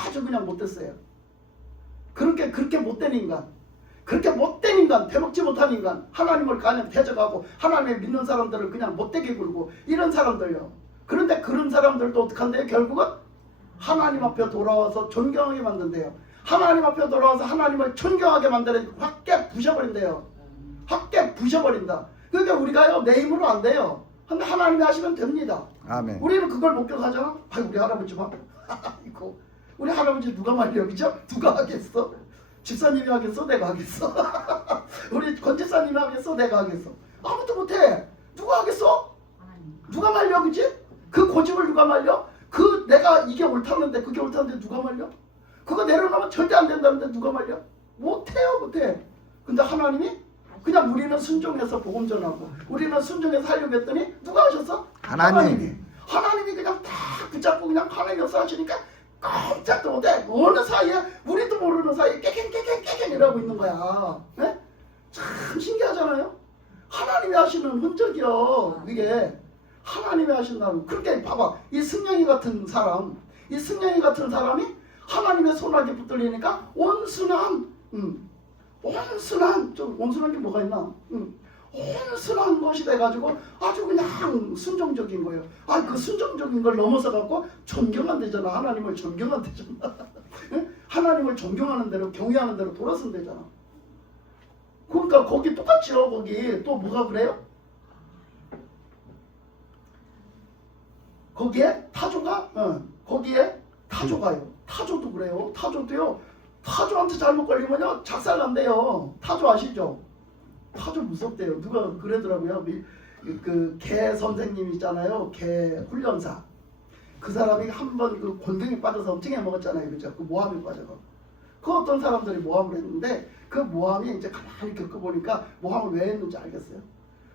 아주 그냥 못됐어요. 그렇게 못된 인간, 그렇게 못된 인간, 대먹지 못한 인간, 하나님을 그냥 대적하고 하나님을 믿는 사람들을 그냥 못되게 굴고 이런 사람들요. 그런데 그런 사람들도 어떡한대요? 결국은 하나님 앞에 돌아와서 존경하게 만든대요. 하나님 앞에 돌아와서 하나님을 존경하게 만들어 확 깨 부셔버린대요. 확 깨 부셔버린다. 그러니까 우리가요, 내 힘으로 안 돼요. 근데 하나님이 하시면 됩니다. 아멘. 우리는 그걸 목격하잖아. 아이, 우리 할아버지 봐. 이거 우리 할아버지 누가 말려, 그죠? 누가 하겠어? 집사님이 하겠어? 내가 하겠어? 우리 권집사님이 하겠어? 내가 하겠어? 아무도 못해. 누가 하겠어? 누가 말려, 그지? 그 고집을 누가 말려? 내가 이게 옳다는데, 그게 옳다는데 누가 말려? 그거 내려놓으면 절대 안 된다는데 누가 말려? 못해요, 못해. 근데 하나님이 그냥 우리는 순종해서 복음 전하고, 우리는 순종해서 하려고 했더니 누가 하셨어? 하나님이 그냥 딱 붙잡고 그냥 하나님 역사하시니까 깜짝도 못해. 어느 사이에, 우리도 모르는 사이에 깨갱 이러고 있는 거야. 네? 참 신기하잖아요. 하나님이 하시는 흔적이요. 이게 하나님이 하신다는. 그렇게 봐봐. 이 승냥이 같은 사람이 하나님의 손아귀 붙들리니까 온순한 좀 온순한 게 뭐가 있나? 온순한 것이 돼가지고 아주 그냥 순종적인 거예요. 그 순종적인 걸 넘어서 갖고 존경한대잖아. 하나님을 존경한대잖아. 하나님을 존경하는 대로, 경외하는 대로 돌아선 되잖아. 그러니까 거기 똑같죠. 거기 또 뭐가 그래요? 거기에 타조가, 거기에 타조가요. 타조도 그래요. 타조도요. 타조한테 잘못 걸리면요, 작살난대요. 타조 아시죠? 타조 무섭대요. 누가 그러더라고요. 그 개 선생님 있잖아요. 개 훈련사. 그 사람이 한번 그 곤경에 빠져서 엄청 해먹었잖아요. 그죠? 그 모함에 빠져서. 그 어떤 사람들이 모함을 했는데, 그 모함이 이제 가만히 겪어보니까 모함을 왜 했는지 알겠어요.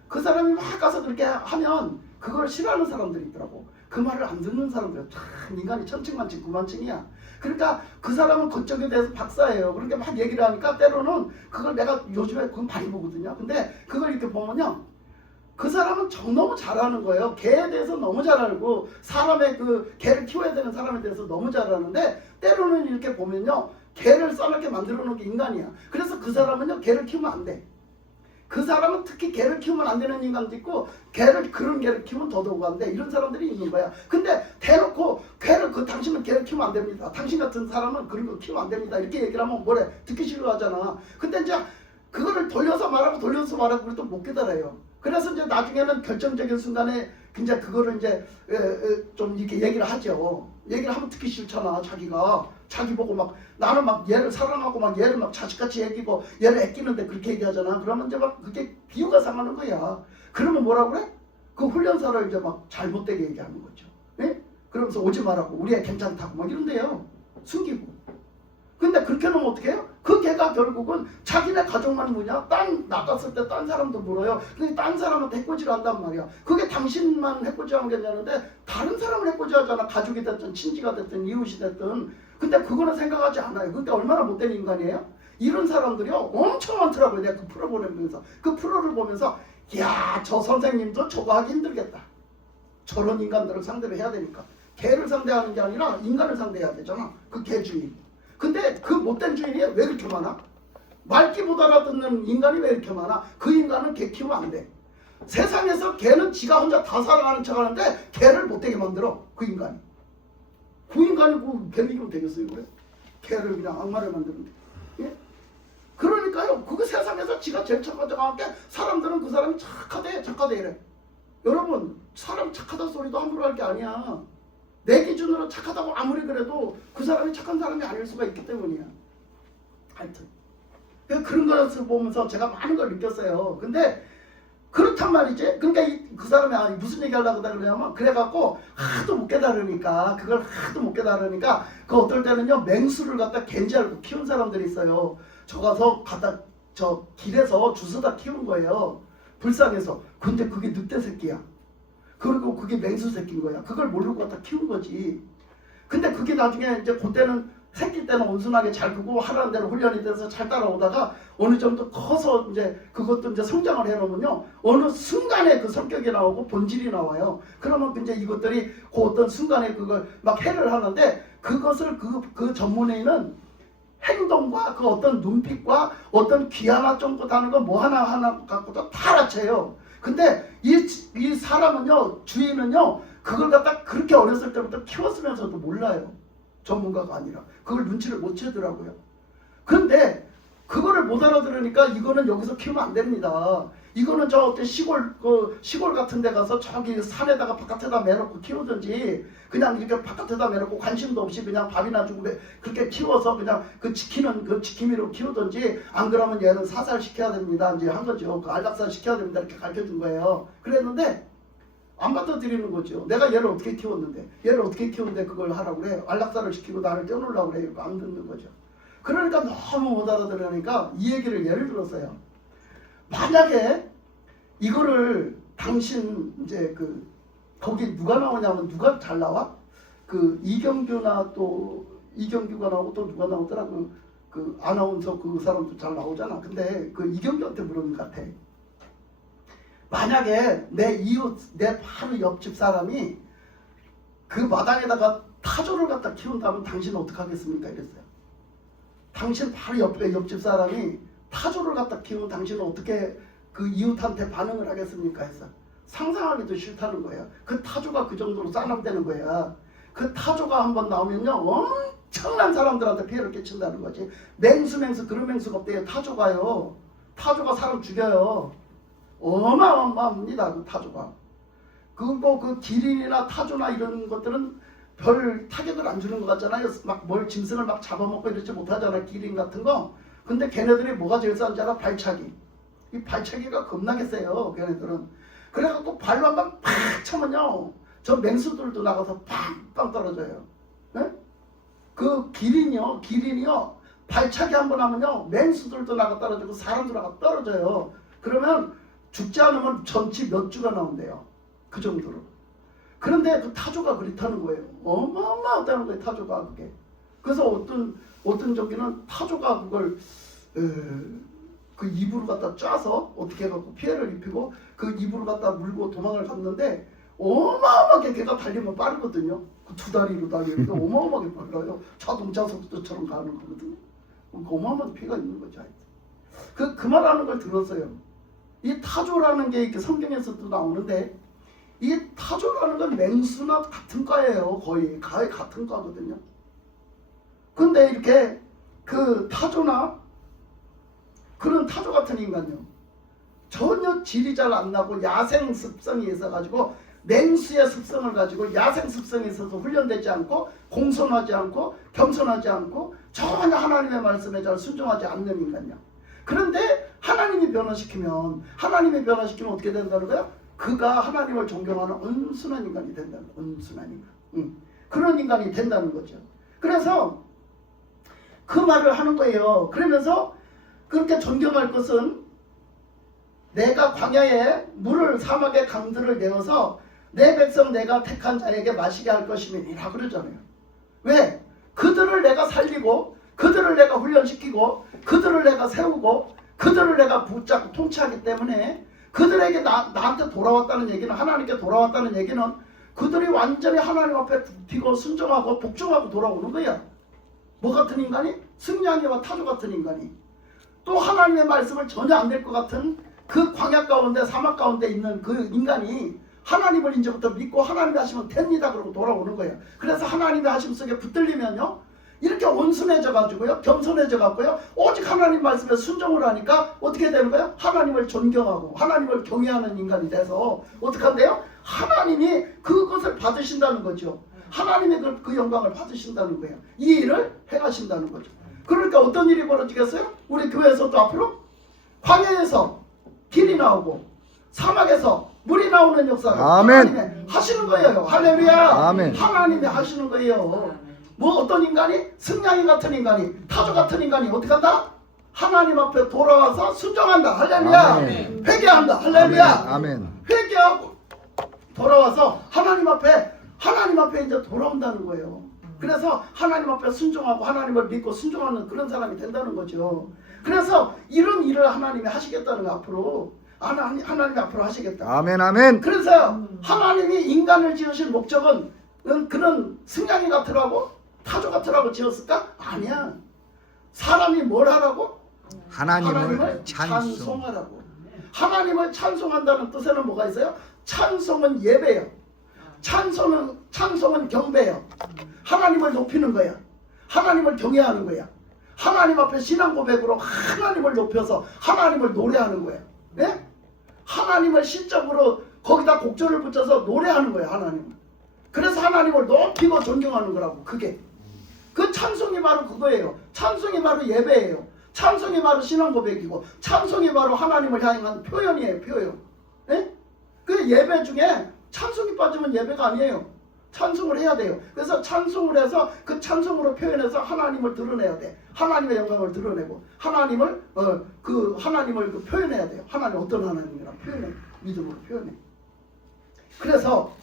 그 사람이 막 가서 그렇게 하면 그걸 싫어하는 사람들이 있더라고. 그 말을 안 듣는 사람들, 참 인간이 천층만층 구만층이야. 그러니까 그 사람은 그쪽에 대해서 박사예요. 그러니까 막 얘기를 하니까 때로는 그걸 내가 요즘에 그건 많이 보거든요. 근데 그걸 이렇게 보면요, 그 사람은 너무 잘하는 거예요. 개에 대해서 너무 잘 알고 사람의 그 개를 키워야 되는 사람에 대해서 너무 잘 아는데 때로는 이렇게 보면요, 개를 싸납게 만들어 놓은 게 인간이야. 그래서 그 사람은요, 개를 키우면 안 돼. 그 사람은 특히 개를 키우면 안 되는 인간도 있고 그런 개를 키우면 더더욱 안 돼. 이런 사람들이 있는 거야. 근데 대놓고 당신은 개를 키우면 안 됩니다. 당신 같은 사람은 그런 거 키우면 안 됩니다. 이렇게 얘기를 하면 뭐래? 듣기 싫어하잖아. 근데 이제 그거를 돌려서 말하고 그래도 못 깨달아요. 그래서 이제 나중에는 결정적인 순간에 이제 그거를 이제 좀 이렇게 얘기를 하죠. 얘기를 하면 듣기 싫잖아. 자기 보고 막 나는 막 얘를 사랑하고 막 얘를 막 자식같이 애기고 얘를 애끼는데 그렇게 얘기하잖아. 그러면 이제 막 그게 비유가 상하는 거야. 그러면 뭐라 그래? 그 훈련사를 이제 막 잘못되게 얘기하는 거죠. 예? 그러면서 오지 말라고, 우리 애 괜찮다고 막 이런데요. 숨기고. 근데 그렇게 놓으면 어떻게 해요? 그 개가 결국은 자기네 가족만 뭐냐? 나갔을 때 딴 사람도 물어요. 근데 딴 사람한테 해코지를 한단 말이야. 그게 당신만 해코지하면 괜찮은데 다른 사람을 해코지하잖아. 가족이 됐든 친지가 됐든 이웃이 됐든. 근데 그거는 생각하지 않아요. 그러니까 얼마나 못된 인간이에요? 이런 사람들이요 엄청 많더라고요. 내가 그 프로 보면서. 그 프로를 보면서 야, 저 선생님도 저거 하기 힘들겠다. 저런 인간들을 상대를 해야 되니까. 개를 상대하는 게 아니라 인간을 상대해야 되잖아. 그 개 주인. 근데 그 못된 주인이 왜 이렇게 많아? 말귀 못 알아듣는 인간이 왜 이렇게 많아? 그 인간은 개 키우면 안 돼. 세상에서 개는 지가 혼자 다 살아가는 척 하는데 개를 못되게 만들어. 그 인간이. 그 인간이 그 개미기면 되겠어요 그래? 개를 그냥 악마를 만드는데. 예? 그러니까요, 그거 세상에서 지가 제일 착하다고 하는데 사람들은 그 사람이 착하대 이래. 여러분, 사람 착하다 소리도 함부로 할 게 아니야. 내 기준으로 착하다고 아무리 그래도 그 사람이 착한 사람이 아닐 수가 있기 때문이야. 하여튼 그런 것을 보면서 제가 많은 걸 느꼈어요. 근데 그렇단 말이지. 그러니까 그 사람이 무슨 얘기 하려고 그러냐면, 그래갖고 하도 못 깨달으니까, 그걸 하도 못 깨달으니까 그 어떨 때는요, 맹수를 갖다 갠지 알고 키운 사람들이 있어요. 저 가서 저 길에서 주워다 키운 거예요. 불쌍해서. 근데 그게 늑대 새끼야. 그리고 그게 맹수 새끼인 거야. 그걸 모르고 갖다 키운 거지. 근데 그게 나중에 이제 그때는 새끼 때는 온순하게 잘 크고 하라는 대로 훈련이 돼서 잘 따라오다가 어느 정도 커서 이제 그것도 이제 성장을 해놓으면요, 어느 순간에 그 성격이 나오고 본질이 나와요. 그러면 이제 이것들이 그 어떤 순간에 그걸 막 해를 하는데, 그것을 그 전문의는 행동과 그 어떤 눈빛과 어떤 귀 하나 쫑긋 하는 거 뭐 하나 갖고도 다 알아채요. 근데 이 사람은요, 주인은요, 그걸 갖다 그렇게 어렸을 때부터 키웠으면서도 몰라요. 전문가가 아니라. 그걸 눈치를 못 채더라고요. 그런데 그거를 못 알아들으니까 이거는 여기서 키우면 안 됩니다. 이거는 저 어떤 시골 같은 데 가서 저기 산에다가 바깥에다 매놓고 키우든지, 그냥 이렇게 바깥에다 매놓고 관심도 없이 그냥 밥이나 주고 그렇게 키워서 그냥 그 지킴이로 키우든지, 안 그러면 얘는 사살 시켜야 됩니다. 이제 한 거죠. 그 안락사 시켜야 됩니다. 이렇게 가르쳐 준 거예요. 그랬는데 안 받아들이는 거죠. 내가 얘를 어떻게 키웠는데 그걸 하라고 그래. 안락사를 시키고 나를 떼어놓으려고 그래. 이거 안 듣는 거죠. 그러니까 너무 못 알아들으니까 이 얘기를 예를 들었어요. 만약에 이거를 당신 이제 거기 누가 나오냐면, 누가 잘 나와? 그 이경규가 나오고 또 누가 나오더라? 그 아나운서 그 사람도 잘 나오잖아. 근데 그 이경규한테 물은 것 같아. 만약에 내 이웃, 내 바로 옆집 사람이 그 마당에다가 타조를 갖다 키운다면 당신은 어떻게 하겠습니까? 이랬어요. 당신 바로 옆집 사람이 타조를 갖다 키우면 당신은 어떻게 그 이웃한테 반응을 하겠습니까? 해서 상상하기도 싫다는 거예요. 그 타조가 그 정도로 싸납되는 거야. 그 타조가 한번 나오면요, 엄청난 사람들한테 피해를 끼친다는 거지. 맹수 그런 맹수가 없대요. 타조가요. 타조가 사람 죽여요. 어마어마합니다. 그 타조가. 그리고 그 기린이나 타조나 이런 것들은 별 타격을 안 주는 것 같잖아요. 막 짐승을 막 잡아먹고 이러지 못하잖아, 기린 같은 거. 근데 걔네들이 뭐가 제일 싼 줄 알아? 발차기. 이 발차기가 겁나게 세요, 걔네들은. 그래갖고 발로 한번 팍 쳐면요, 저 맹수들도 나가서 팡팡 떨어져요. 네? 그 기린이요, 발차기 한번 하면요, 맹수들도 나가 떨어지고 사람도 나가 떨어져요. 그러면 죽지 않으면 전치 몇 주가 나온대요. 그 정도로. 그런데 그 타조가 그렇다는 거예요. 어마어마하다는 거예요. 타조가 그게. 그래서 어떤 저기는 타조가 그걸 그 이불을 갖다 짜서 어떻게 해갖고 피해를 입히고 그 이불을 갖다 물고 도망을 갔는데 어마어마하게 걔가 달리면 빠르거든요. 그 두 다리로 달리는데 어마어마하게 빨라요. 자동차 속도처럼 가는 거거든요. 어마어마한 피해가 있는 거죠. 그 말하는 걸 들었어요. 이 타조라는 게 이렇게 성경에서도 나오는데 이 타조라는 건 맹수나 같은 과예요. 거의 같은 과거든요. 근데 이렇게 그 타조나 그런 타조 같은 인간요, 전혀 질이 잘 안 나고 야생 습성이 있어가지고 맹수의 습성을 가지고 야생 습성이 있어서 훈련되지 않고 공손하지 않고 겸손하지 않고 전혀 하나님의 말씀에 잘 순종하지 않는 인간요. 그런데 하나님이 변화시키면 어떻게 된다는 거예요? 그가 하나님을 존경하는 온순한 인간이 된다는 거예요. 온순한 인간. 그런 인간이 된다는 거죠. 그래서 그 말을 하는 거예요. 그러면서 그렇게 존경할 것은 내가 광야에 물을 사막의 강들을 내어서 내 백성 내가 택한 자에게 마시게 할 것임이니라 그러잖아요. 왜? 그들을 내가 살리고 그들을 내가 훈련시키고 그들을 내가 세우고 그들을 내가 붙잡고 통치하기 때문에 그들에게 나한테 돌아왔다는 얘기는, 하나님께 돌아왔다는 얘기는 그들이 완전히 하나님 앞에 굽히고 순종하고 복종하고 돌아오는 거야. 뭐 같은 인간이? 승냥이와 타조 같은 인간이. 또 하나님의 말씀을 전혀 안 될 것 같은 그 광야 가운데 사막 가운데 있는 그 인간이 하나님을 이제부터 믿고 하나님이 하시면 됩니다 그러고 돌아오는 거예요. 그래서 하나님의 하심 속에 붙들리면요, 이렇게 온순해져 가지고요, 겸손해져 갖고요, 오직 하나님 말씀에 순종을 하니까 어떻게 되는 거예요? 하나님을 존경하고 하나님을 경외하는 인간이 돼서 어떻게 한대요? 하나님이 그것을 받으신다는 거죠. 하나님의 그 영광을 받으신다는 거예요. 이 일을 행하신다는 거죠. 그러니까 어떤 일이 벌어지겠어요? 우리 교회에서도 앞으로 광야에서 길이 나오고 사막에서 물이 나오는 역사를 아멘. 하나님이 하시는 거예요. 할렐루야. 아멘. 하나님이 하시는 거예요. 뭐 어떤 인간이, 승냥이 같은 인간이, 타조 같은 인간이 어떻게 한다? 하나님 앞에 돌아와서 순종한다. 할렐루야. 아멘. 회개한다. 할렐루야. 아멘. 회개하고 돌아와서 하나님 앞에 이제 돌아온다는 거예요. 그래서 하나님 앞에 순종하고 하나님을 믿고 순종하는 그런 사람이 된다는 거죠. 그래서 이런 일을 하나님이 하시겠다는 거, 앞으로 하나님이 앞으로 하시겠다. 아멘. 아멘. 그래서 하나님이 인간을 지으신 목적은 그런 승냥이 같으라고 타조 같으라고 지었을까? 아니야. 사람이 뭘 하라고? 하나님을 찬송. 찬송하라고. 하나님을 찬송한다는 뜻에는 뭐가 있어요? 찬송은 예배예요. 찬송은 경배예요. 하나님을 높이는 거야. 하나님을 경외하는 거야. 하나님 앞에 신앙 고백으로 하나님을 높여서 하나님을 노래하는 거야. 네? 하나님을 시적으로 거기다 곡절을 붙여서 노래하는 거야. 하나님을. 그래서 하나님을 높이고 존경하는 거라고. 그게 그 찬송이 바로 그거예요. 찬송이 바로 예배예요. 찬송이 바로 신앙 고백이고 찬송이 바로 하나님을 향한 표현이에요. 표현. 네? 그 예배 중에 찬송이 빠지면 예배가 아니에요. 찬송을 해야 돼요. 그래서 찬송을 해서 그 찬송으로 표현해서 하나님을 드러내야 돼. 하나님의 영광을 드러내고 하나님을 표현해야 돼요. 하나님 어떤 하나님이라 표현해. 믿음으로 표현해. 그래서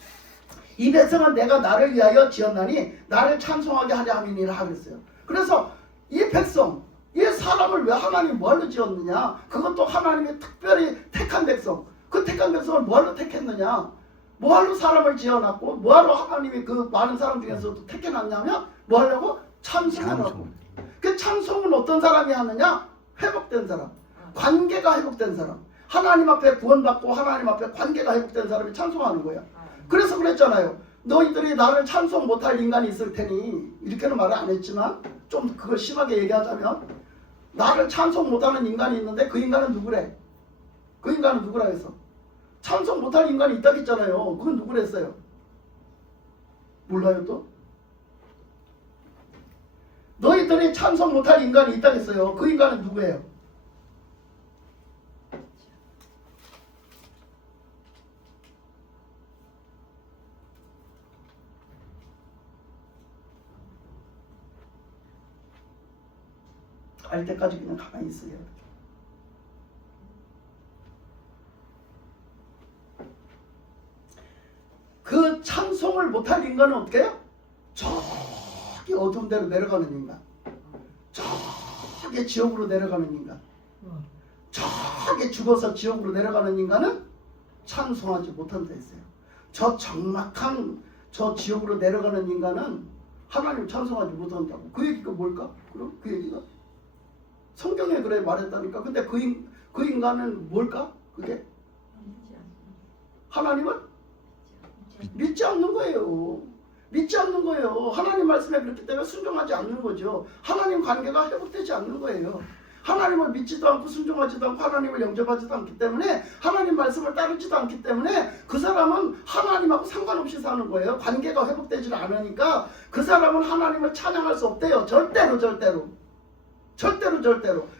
이 백성은 내가 나를 위하여 지었나니 나를 찬송하게 하려 함이니라 그랬어요. 그래서 이 백성, 이 사람을 왜 하나님이 뭐하러 지었느냐? 그것도 하나님이 특별히 택한 백성. 그 택한 백성을 뭐하러 택했느냐? 뭐하러 사람을 지어놨고 뭐하러 하나님이 그 많은 사람 중에서도 택해놨냐면 뭐하려고? 찬송하라고. 그 찬송은 어떤 사람이 하느냐? 회복된 사람, 관계가 회복된 사람, 하나님 앞에 구원받고 하나님 앞에 관계가 회복된 사람이 찬송하는 거야. 그래서 그랬잖아요. 너희들이 나를 찬송 못할 인간이 있을 테니, 이렇게는 말을 안 했지만 좀 그걸 심하게 얘기하자면 나를 찬송 못하는 인간이 있는데 그 인간은 누구래? 그 인간은 누구라 해서 찬송 못할 인간이 있다고 했잖아요. 그건 누구랬어요? 몰라요 또? 너희들이 찬송 못할 인간이 있다고 했어요. 그 인간은 누구예요? 알 때까지 그냥 가만히 있어요. 순종을 못할 인간은 어떻게 해요? 저기 어두운 데로 내려가는 인간, 저기 지옥으로 내려가는 인간, 저기 죽어서 지옥으로 내려가는 인간은 찬송하지 못한다 했어요. 저 적막한 저 지옥으로 내려가는 인간은 하나님 찬송하지 못한다고. 그 얘기가 뭘까? 그럼 그 얘기가 성경에 그래 말했다니까. 근데 그 인간은 뭘까? 그게 하나님을 믿지 않는 거예요. 믿지 않는 거예요. 하나님 말씀에 그렇기 때문에 순종하지 않는 거죠. 하나님 관계가 회복되지 않는 거예요. 하나님을 믿지도 않고 순종하지도 않고 하나님을 영접하지도 않기 때문에, 하나님 말씀을 따르지도 않기 때문에 그 사람은 하나님하고 상관없이 사는 거예요. 관계가 회복되지 않으니까 그 사람은 하나님을 찬양할 수 없대요. 절대로.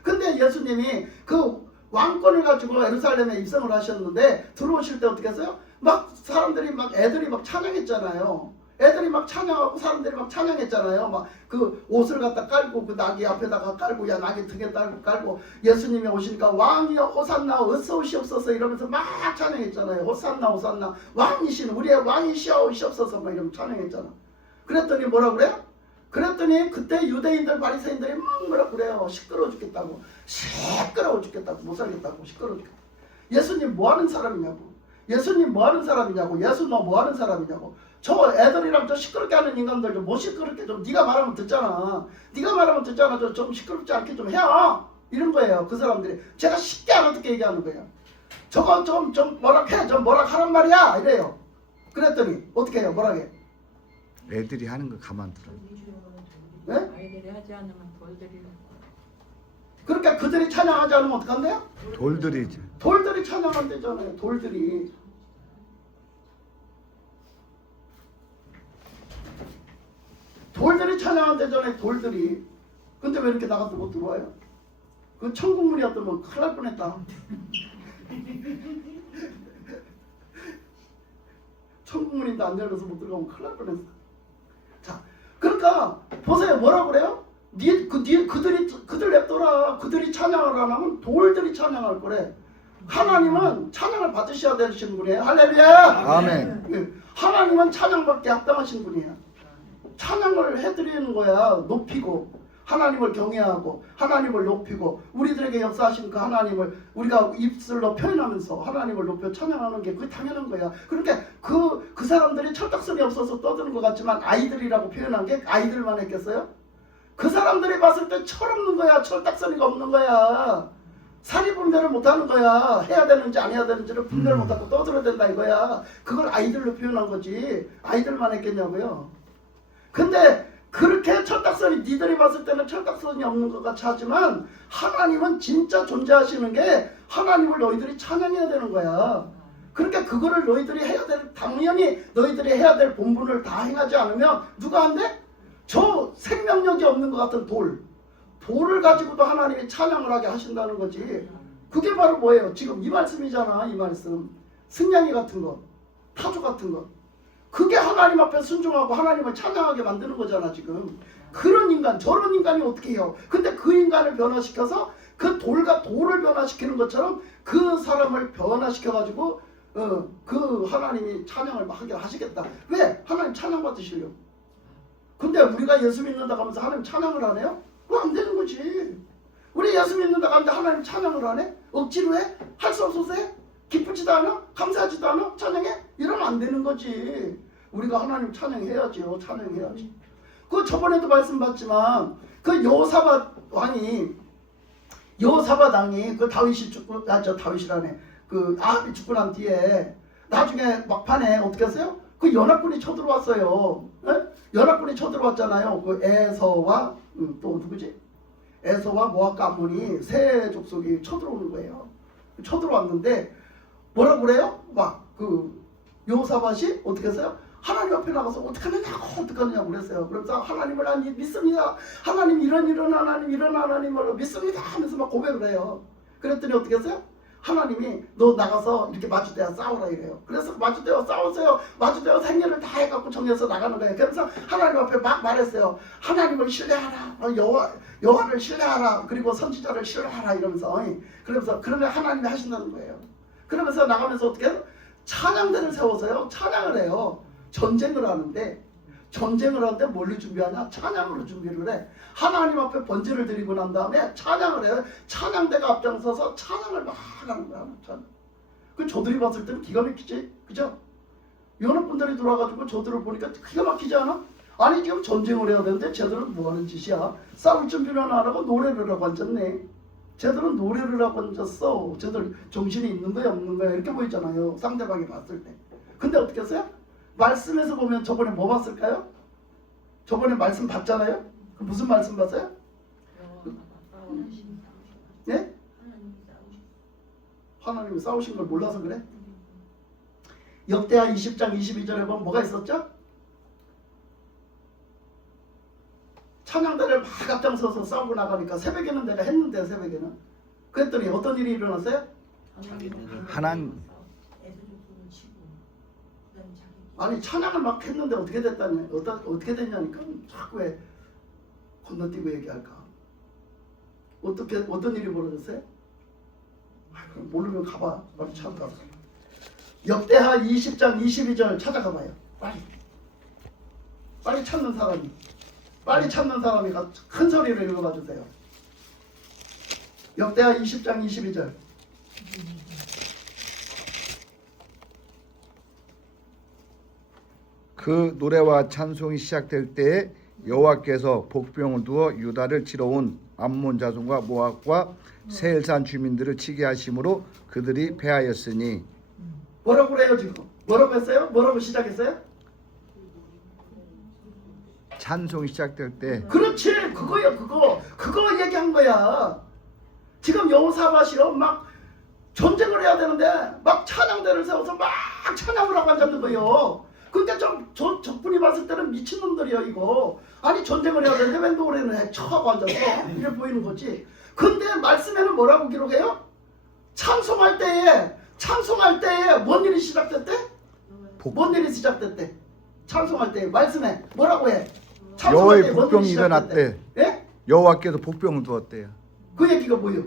근데 예수님이 그 왕권을 가지고 예루살렘에 입성을 하셨는데 들어오실 때 어떻게 했어요? 막 사람들이 애들이 찬양했잖아요. 애들이 막 찬양하고 사람들이 막 찬양했잖아요. 막 그 옷을 갖다 깔고 그 나귀 앞에다가 깔고, 야 나귀 등에 깔고 예수님이 오시니까 왕이여 호산나 어서 오시옵소서 이러면서 막 찬양했잖아요. 호산나 호산나 왕이신 우리의 왕이시여 오시옵소서 막 이러면 찬양했잖아. 그랬더니 뭐라 그래요? 그랬더니 그때 유대인들 바리새인들이 막 뭐라 그래요? 시끄러워 죽겠다고, 못 살겠다고, 시끄러워 죽겠다고. 예수님 뭐 하는 사람이냐고. 예수 너 뭐 하는 사람이냐고. 저 애들이랑 저 시끄럽게 하는 인간들 좀 못 시끄럽게 좀 네가 말하면 듣잖아. 좀 시끄럽지 않게 좀 해야. 이런 거예요. 그 사람들이. 제가 쉽게 알아듣게 얘기하는 거예요. 저거 좀 뭐라 해. 좀 뭐라 하란 말이야. 이래요. 그랬더니 어떻게 해요? 뭐라 해? 애들이 하는 거 가만두라. 네? 아이들이 하지 않으면 돌들이. 그러니까 그들이 찬양하지 않으면 어떡한대요? 돌들이지. 돌들이 찬양한대잖아요. 돌들이 찬양한대잖아요. 돌들이. 근데 왜 이렇게 나가서 못 들어와요? 그 천국문이었다면 큰일 날 뻔했다. 천국문인데 안 열려서 못 들어가면 큰일 날 뻔했어. 자, 그러니까 보세요. 뭐라고 그래요? 그들 냅둬라. 그들이 찬양을 안 하면 돌들이 찬양할 거래. 하나님은 찬양을 받으셔야 되시는 분이에요. 할렐루야. 아멘. 하나님은 찬양받게 합당하신 분이에요. 찬양을 해드리는 거야. 높이고 하나님을 경외하고 하나님을 높이고 우리들에게 역사하신 그 하나님을 우리가 입술로 표현하면서 하나님을 높여 찬양하는 게 그게 당연한 거야. 그러니까 그 사람들이 철딱선이 없어서 떠드는 것 같지만 아이들이라고 표현한 게 아이들만 했겠어요? 그 사람들이 봤을 때 철없는 거야. 철딱선이가 없는 거야. 사리 분별을 못하는 거야. 해야 되는지 안 해야 되는지를 분별을 못하고 떠들어야 된다 이거야. 그걸 아이들로 표현한 거지. 아이들만 했겠냐고요. 근데 그렇게 철딱선이 니들이 봤을 때는 철딱선이 없는 것 같이 하지만 하나님은 진짜 존재하시는 게 하나님을 너희들이 찬양해야 되는 거야. 그러니까 그거를 너희들이 해야 될, 당연히 너희들이 해야 될 본분을 다 행하지 않으면 누가 한대? 저 생명력이 없는 것 같은 돌을 가지고도 하나님이 찬양을 하게 하신다는 거지. 그게 바로 뭐예요? 지금 이 말씀이잖아. 이 말씀. 승냥이 같은 거, 타조 같은 거. 그게 하나님 앞에 순종하고 하나님을 찬양하게 만드는 거잖아 지금. 그런 인간, 저런 인간이 어떻게 해요? 근데 그 인간을 변화시켜서 그 돌과 돌을 변화시키는 것처럼 그 사람을 변화시켜가지고 그 하나님이 찬양을 하게 하시겠다. 왜? 하나님 찬양 받으시려고. 근데 우리가 예수 믿는다고 하면서 하나님 찬양을 안 해요? 그거 안 되는 거지. 우리 예수 믿는다고 하는데 하나님 찬양을 안 해? 억지로 해? 할 수 없어서 해? 기쁘지도 않아? 감사하지도 않아? 찬양해? 이러면 안 되는 거지. 우리가 하나님 찬양해야죠. 찬양해야지. 그 저번에도 말씀받지만 그 여호사밧 왕이 그 다윗이라네. 그 아합이 죽고 난 뒤에 나중에 막판에 어떻게 했어요? 그 연합군이 쳐들어왔어요. 네? 연합군이 쳐들어왔잖아요. 그 에서와 또 누구지? 에서와 모압과 암몬이 세 족속이 쳐들어오는 거예요. 쳐들어왔는데 뭐라고 그래요? 막 그 여호사밧이 어떻게 했어요? 하나님 앞에 나가서 어떡하느냐고 그랬어요. 그래서 하나님을 믿습니다. 하나님 이런 하나님을 믿습니다 하면서 막 고백을 해요. 그랬더니 어떻게 했어요? 하나님이 너 나가서 이렇게 마주대와 싸우라 이래요. 그래서 마주대와 싸우세요. 마주대와 생애를 다 해갖고 정해서 나가는 거예요. 그래서 하나님 앞에 막 말했어요. 하나님을 신뢰하라. 여호와를 신뢰하라. 그리고 선지자를 신뢰하라 이러면서. 그러면서 그러면 하나님이 하신다는 거예요. 그러면서 나가면서 어떻게 해요? 찬양대를 세워서요. 찬양을 해요. 전쟁을 하는데 뭘로 준비하냐? 찬양으로 준비를 해. 하나님 앞에 번제를 드리고 난 다음에 찬양을 해요. 찬양대가 앞장서서 찬양을 막 하는 거야. 그 저들이 봤을 때는 기가 막히지, 그죠? 연합분들이 들어와가지고 저들을 보니까 기가 막히지 않아? 아니 지금 전쟁을 해야 되는데 쟤들은 뭐 하는 짓이야? 싸울 준비는 안 하고 노래를 하고 앉았네. 쟤들은 노래를 하고 앉았어. 쟤들 정신이 있는 거야 없는 거야 이렇게 보이잖아요. 상대방이 봤을 때. 근데 어떻게 했어요? 말씀에서 보면 저번에 뭐 봤을까요? 저번에 말씀 봤잖아요. 그 무슨 말씀 봤어요? 네? 하나님이 싸우신 걸 몰라서 그래? 역대하 20장 22절에 보면 뭐가 있었죠? 찬양대를 막 앞장서서 싸우고 나가니까 새벽에는 내가 했는데 새벽에는 그랬더니 어떤 일이 일어났어요? 아니 찬양을 막 했는데 어떻게 됐다니 어떻게 됐냐니까 자꾸 왜 건너뛰고 얘기할까? 어떤 일이 벌어졌어요? 모르면 가봐. 빨리 찾아가. 역대하 20장 22절 찾아가봐요. 빨리 찾는 사람이 큰 소리를 읽어봐 주세요. 역대하 20장 22절. 그 노래와 찬송이 시작될 때에 여호와께서 복병을 두어 유다를 치러 온 암몬 자손과 모압과 세일산 주민들을 치게 하심으로 그들이 패하였으니. 뭐라고 그래요 지금? 뭐라고 했어요? 뭐라고 시작했어요? 찬송이 시작될 때. 그렇지, 그거야 그거 얘기한 거야. 지금 여호사밧이요 막 전쟁을 해야 되는데 막 찬양대를 세워서 막 찬양을 하고 앉았는 거예요. 근데 저 적군이 봤을 때는 미친놈들이야 이거. 아니 전쟁을 해야 되는데 왜 노래는 쳐하고 앉았어? 이래 보이는 거지. 근데 말씀에는 뭐라고 기록해요? 찬송할 때에 뭔 일이 시작됐대? 뭔 일이 시작됐대? 찬송할 때 말씀에 뭐라고 해? 여호와의 복병이 일어났대. 예? 여호와께서 복병을 두었대요. 그 얘기가 뭐예요?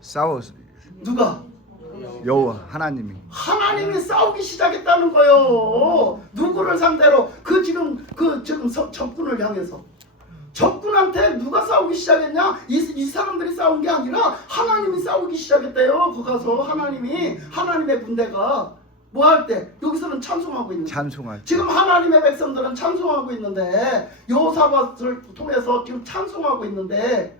싸웠어요. 누가? 여호와 하나님이 싸우기 시작했다는 거예요. 누구를 상대로? 지금 적군을 향해서. 적군한테 누가 싸우기 시작했냐? 이 사람들이 싸운 게 아니라 하나님이 싸우기 시작했대요. 거 가서 하나님의 군대가 뭐 할 때? 여기서는 찬송하고 있는. 찬송할 때. 지금 하나님의 백성들은 찬송하고 있는데 여호사밧을 통해서 지금 찬송하고 있는데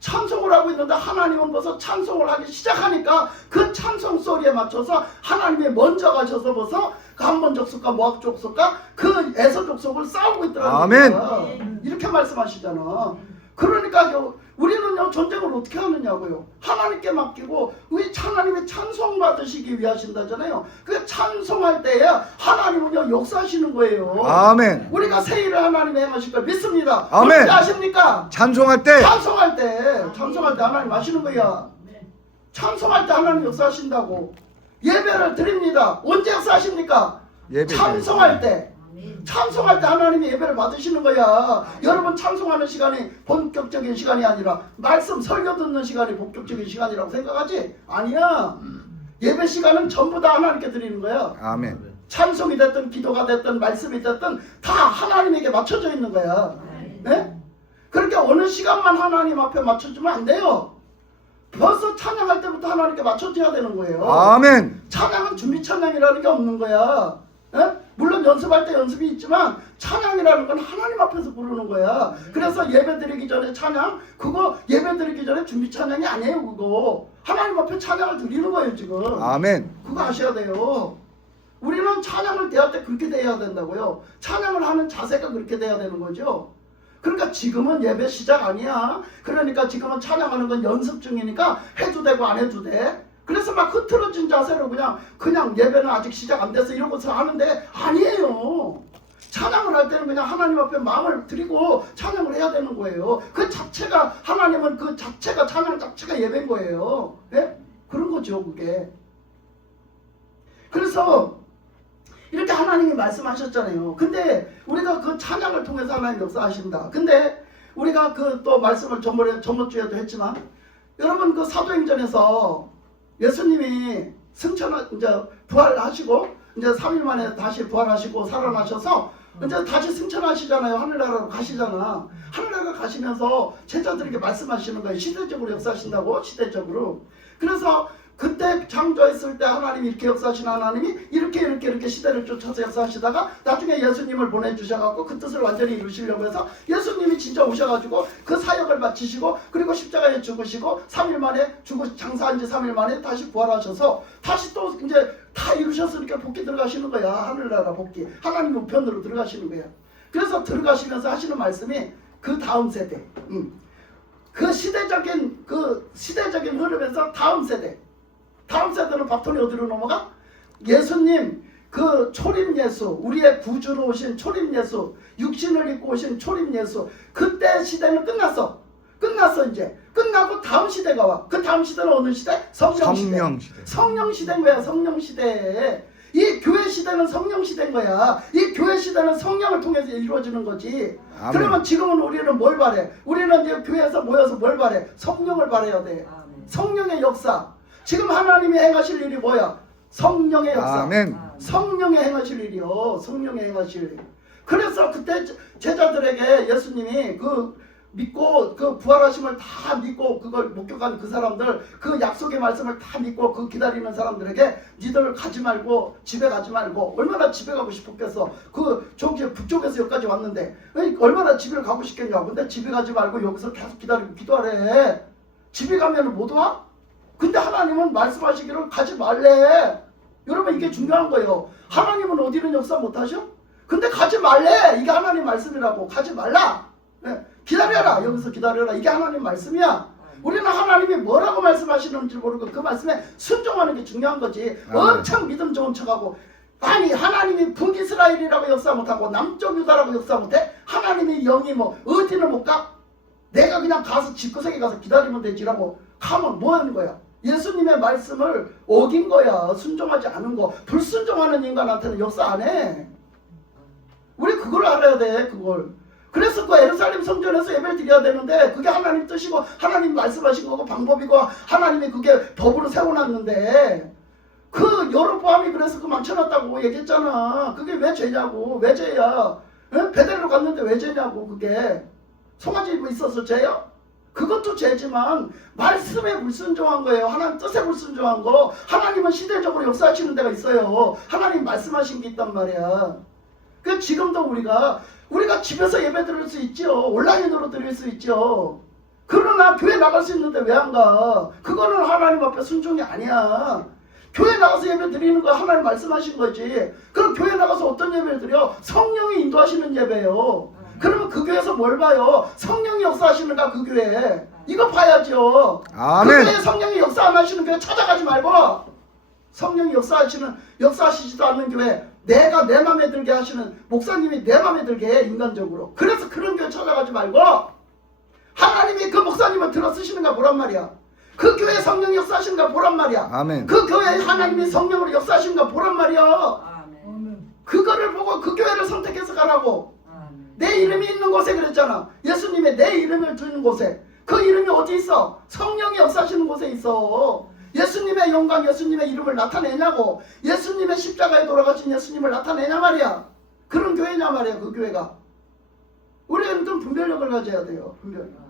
찬송을 하고 있는데 하나님은 벌써 찬송을 하기 시작하니까 그 찬송 소리에 맞춰서 하나님이 먼저 가셔서 벌써 암몬 족속과 모압 족속과 그 에서 족속을 싸우고 있더라고요. 아멘. 이렇게 말씀하시잖아. 그러니까 우리는요 전쟁을 어떻게 하느냐고요. 하나님께 맡기고 우리 하나님의 찬송 받으시기 위하신다잖아요. 그 찬송할 때에 하나님은요 역사하시는 거예요. 아멘. 우리가 새 일을 하나님이 행하실 걸 믿습니다. 아멘. 언제 아십니까? 찬송할 때. 찬송할 때 하나님 하시는 거야. 찬송할 때 하나님 역사하신다고. 예배를 드립니다. 언제 역사하십니까? 예배. 찬송할 때. 찬송할 때 하나님이 예배를 받으시는 거야. 여러분 찬송하는 시간이 본격적인 시간이 아니라 말씀 설교 듣는 시간이 본격적인 시간이라고 생각하지? 아니야. 예배 시간은 전부 다 하나님께 드리는 거야. 아멘. 찬송이 됐든 기도가 됐든 말씀이 됐든 다 하나님에게 맞춰져 있는 거야. 네? 그러니까 어느 시간만 하나님 앞에 맞춰주면 안 돼요. 벌써 찬양할 때부터 하나님께 맞춰줘야 되는 거예요. 아멘. 찬양은 준비 찬양이라는 게 없는 거야. 예? 물론 연습할 때 연습이 있지만 찬양이라는 건 하나님 앞에서 부르는 거야. 그래서 예배 드리기 전에 찬양, 그거 예배 드리기 전에 준비 찬양이 아니에요. 그거 하나님 앞에 찬양을 드리는 거예요 지금. 아멘. 그거 아셔야 돼요. 우리는 찬양을 대할 때 그렇게 돼야 된다고요. 찬양을 하는 자세가 그렇게 돼야 되는 거죠. 그러니까 지금은 예배 시작 아니야. 그러니까 지금은 찬양하는 건 연습 중이니까 해도 되고 안 해도 돼. 그래서 막 흐트러진 자세로 그냥 예배는 아직 시작 안 돼서 이러고서 하는데 아니에요. 찬양을 할 때는 그냥 하나님 앞에 마음을 드리고 찬양을 해야 되는 거예요. 그 자체가 하나님은 그 자체가 찬양 자체가 예배인 거예요. 예? 그런 거죠 그게. 그래서 이렇게 하나님이 말씀하셨잖아요. 근데 우리가 그 찬양을 통해서 하나님 역사하신다. 근데 우리가 그 또 말씀을 저번 주에도 했지만 여러분 그 사도행전에서 예수님이 이제 부활하시고 이제 3일 만에 다시 부활하시고 살아나셔서 이제 다시 승천하시잖아요. 하늘나라로 가시잖아. 하늘나라 가시면서 제자들에게 말씀하시는 거예요. 시대적으로 역사하신다고, 시대적으로. 그래서 그때 창조했을 때 하나님이 이렇게 역사하신 하나님이 이렇게 시대를 쫓아서 역사하시다가 나중에 예수님을 보내주셔갖고 그 뜻을 완전히 이루시려고 해서 예수님이 진짜 오셔가지고 그 사역을 마치시고 그리고 십자가에 죽으시고 3일 만에 장사한 지 3일 만에 다시 부활하셔서 다시 또 이제 다 이루셨으니까 복귀 들어가시는 거야. 하늘나라 복귀. 하나님 우편으로 들어가시는 거야. 그래서 들어가시면서 하시는 말씀이 그 다음 세대, 그 시대적인 흐름에서 다음 세대는 바톤이 어디로 넘어가? 예수님 그 초림 예수, 우리의 구주로 오신 초림 예수, 육신을 입고 오신 초림 예수, 그때 시대는 끝났어 이제. 끝나고 다음 시대가 와. 그 다음 시대는 어느 시대? 성령 시대. 성령 시대인 거야. 성령 시대. 이 교회 시대는 성령 시대인 거야. 이 교회 시대는 성령을 통해서 이루어지는 거지. 아멘. 그러면 지금은 우리는 뭘 바래? 우리는 이제 교회에서 모여서 뭘 바래? 성령을 바래야 돼. 성령의 역사. 지금 하나님이 행하실 일이 뭐야? 성령의 역사. 아멘. 성령의 행하실 일이요. 성령의 행하실 일. 그래서 그때 제자들에게 예수님이 그 믿고 그 부활하심을 다 믿고 그걸 목격한 그 사람들, 그 약속의 말씀을 다 믿고 그 기다리는 사람들에게 니들 가지 말고 집에 가지 말고, 얼마나 집에 가고 싶었겠어. 저기 북쪽에서 여기까지 왔는데 얼마나 집에 가고 싶겠냐고. 근데 집에 가지 말고 여기서 계속 기다리고 기도하래. 집에 가면 못 와? 근데 하나님은 말씀하시기를 가지 말래. 여러분, 이게 중요한 거예요. 하나님은 어디는 역사 못하셔? 근데 가지 말래. 이게 하나님 말씀이라고. 가지 말라. 네. 기다려라. 여기서 기다려라. 이게 하나님 말씀이야. 우리는 하나님이 뭐라고 말씀하시는지 모르고 그 말씀에 순종하는 게 중요한 거지. 엄청 믿음 좋은 척하고, 아니 하나님이 북이스라엘이라고 역사 못하고 남쪽 유다라고 역사 못해? 하나님이 영이 뭐 어디는 못 가? 내가 그냥 가서 집구석에 가서 기다리면 되지라고 하면 뭐 하는 거야? 예수님의 말씀을 어긴 거야. 순종하지 않은 거. 불순종하는 인간한테는 역사 안 해. 우리 그걸 알아야 돼. 그걸. 그래서 그 예루살렘 성전에서 예배를 드려야 되는데 그게 하나님 뜻이고 하나님 말씀하신 거고 방법이고 하나님이 그게 법으로 세워놨는데, 그 여로보암이 그래서 그 망쳐놨다고 얘기했잖아. 그게 왜 죄냐고. 왜 죄야? 베델로 갔는데 왜 죄냐고. 그게 송아지 뭐 있어서 죄야? 그것도 죄지만 말씀에 불순종한 거예요. 하나님 뜻에 불순종한 거. 하나님은 시대적으로 역사하시는 데가 있어요. 하나님 말씀하신 게 있단 말이야. 그 지금도 우리가 집에서 예배 드릴 수 있죠. 온라인으로 드릴 수 있죠. 그러나 교회 나갈 수 있는데 왜 안 가? 그거는 하나님 앞에 순종이 아니야. 교회 나가서 예배 드리는 거 하나님 말씀하신 거지. 그럼 교회 나가서 어떤 예배를 드려? 성령이 인도하시는 예배예요. 그러면 그 교회에서 뭘 봐요? 성령이 역사하시는가 그 교회. 이거 봐야죠. 아멘. 그 교회에 성령이 역사 안 하시는 교회 찾아가지 말고, 성령이 역사하시지도 않는 교회, 내가 내 맘에 들게 하시는 목사님이 내 맘에 들게 해, 인간적으로. 그래서 그런 교회 찾아가지 말고 하나님이 그 목사님을 들어 쓰시는가 보란 말이야. 그 교회에 성령이 역사하시는가 보란 말이야. 아멘. 그 교회에 하나님이 성령으로 역사하시는가 보란 말이야. 아멘. 그거를 보고 그 교회를 선택해서 가라고. 아멘. 내 이름이 있는 곳에 그랬잖아. 예수님의 내 이름을 두는 곳에. 그 이름이 어디 있어? 성령이 역사하시는 곳에 있어. 예수님의 영광, 예수님의 이름을 나타내냐고. 예수님의 십자가에 돌아가신 예수님을 나타내냐 말이야. 그런 교회냐 말이야. 그 교회가. 우리는 좀 분별력을 가져야 돼요. 분별력.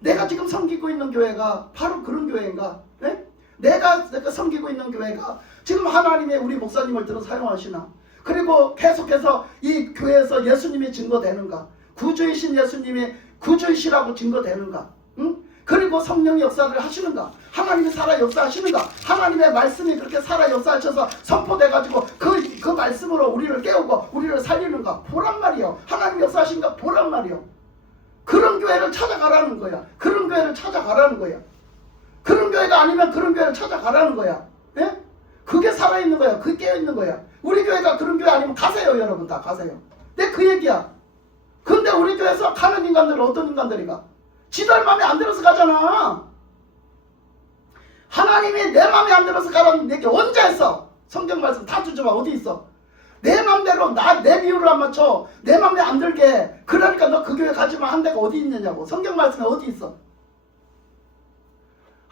내가 지금 섬기고 있는 교회가 바로 그런 교회인가? 네? 내가 섬기고 있는 교회가 지금 하나님의 우리 목사님을 들어 사용하시나? 그리고 계속해서 이 교회에서 예수님이 증거되는가? 구주이신 예수님이 구주이시라고 증거되는가? 응? 그리고 성령의 역사를 하시는가? 하나님이 살아 역사하시는가? 하나님의 말씀이 그렇게 살아 역사하셔서 선포돼가지고 그 말씀으로 우리를 깨우고 우리를 살리는가? 보란 말이요. 하나님 역사하신가? 보란 말이요. 그런 교회를 찾아가라는 거야. 그런 교회를 찾아가라는 거야. 그런 교회가 아니면 그런 교회를 찾아가라는 거야. 예? 그게 살아있는 거야. 그게 깨어있는 거야. 우리 교회가 그런 교회 아니면 가세요. 여러분 다 가세요. 내 그 얘기야. 근데 우리 교회에서 가는 인간들은 어떤 인간들이가? 지들 맘에 안 들어서 가잖아. 하나님이 내 맘에 안 들어서 가라는 얘기 언제 했어? 성경 말씀 다 주저봐. 어디 있어? 내 맘대로 내 비율을 안 맞춰. 내 맘에 안 들게. 그러니까 너 그 교회 가지마 한 데가 어디 있느냐고. 성경 말씀에 어디 있어?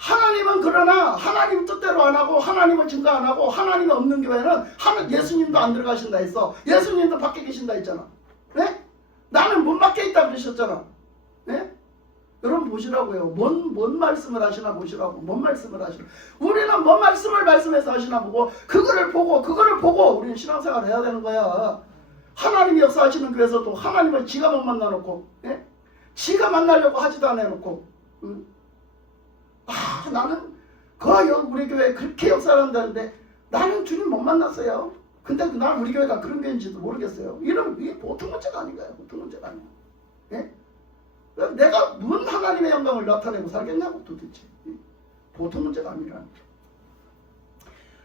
하나님은 그러나 하나님 뜻대로 안 하고 하나님을 증거 안 하고 하나님이 없는 교회는 예수님도 안 들어가신다 했어. 예수님도 밖에 계신다 했잖아. 네? 나는 문 밖에 있다 그러셨잖아. 네? 여러분 보시라고요. 뭔 말씀을 하시나 보시라고. 뭔 말씀을 하시나. 우리는 뭔 말씀을 말씀해서 하시나 보고 그거를 보고 우리는 신앙생활을 해야 되는 거야. 하나님이 역사하시는 교회에서도 하나님을 지가 못 만나놓고 예? 지가 만나려고 하지도 안 해놓고 나는 우리 교회 그렇게 역사를 한다는데 나는 주님 못 만났어요. 근데 난 우리 교회가 그런 교회인지도 모르겠어요. 이게 보통 문제가 아닌가요? 보통 문제가 아니야. 예? 내가 무슨 하나님의 영광을 나타내고 살겠냐고 도대체. 보통 문제가 아니라.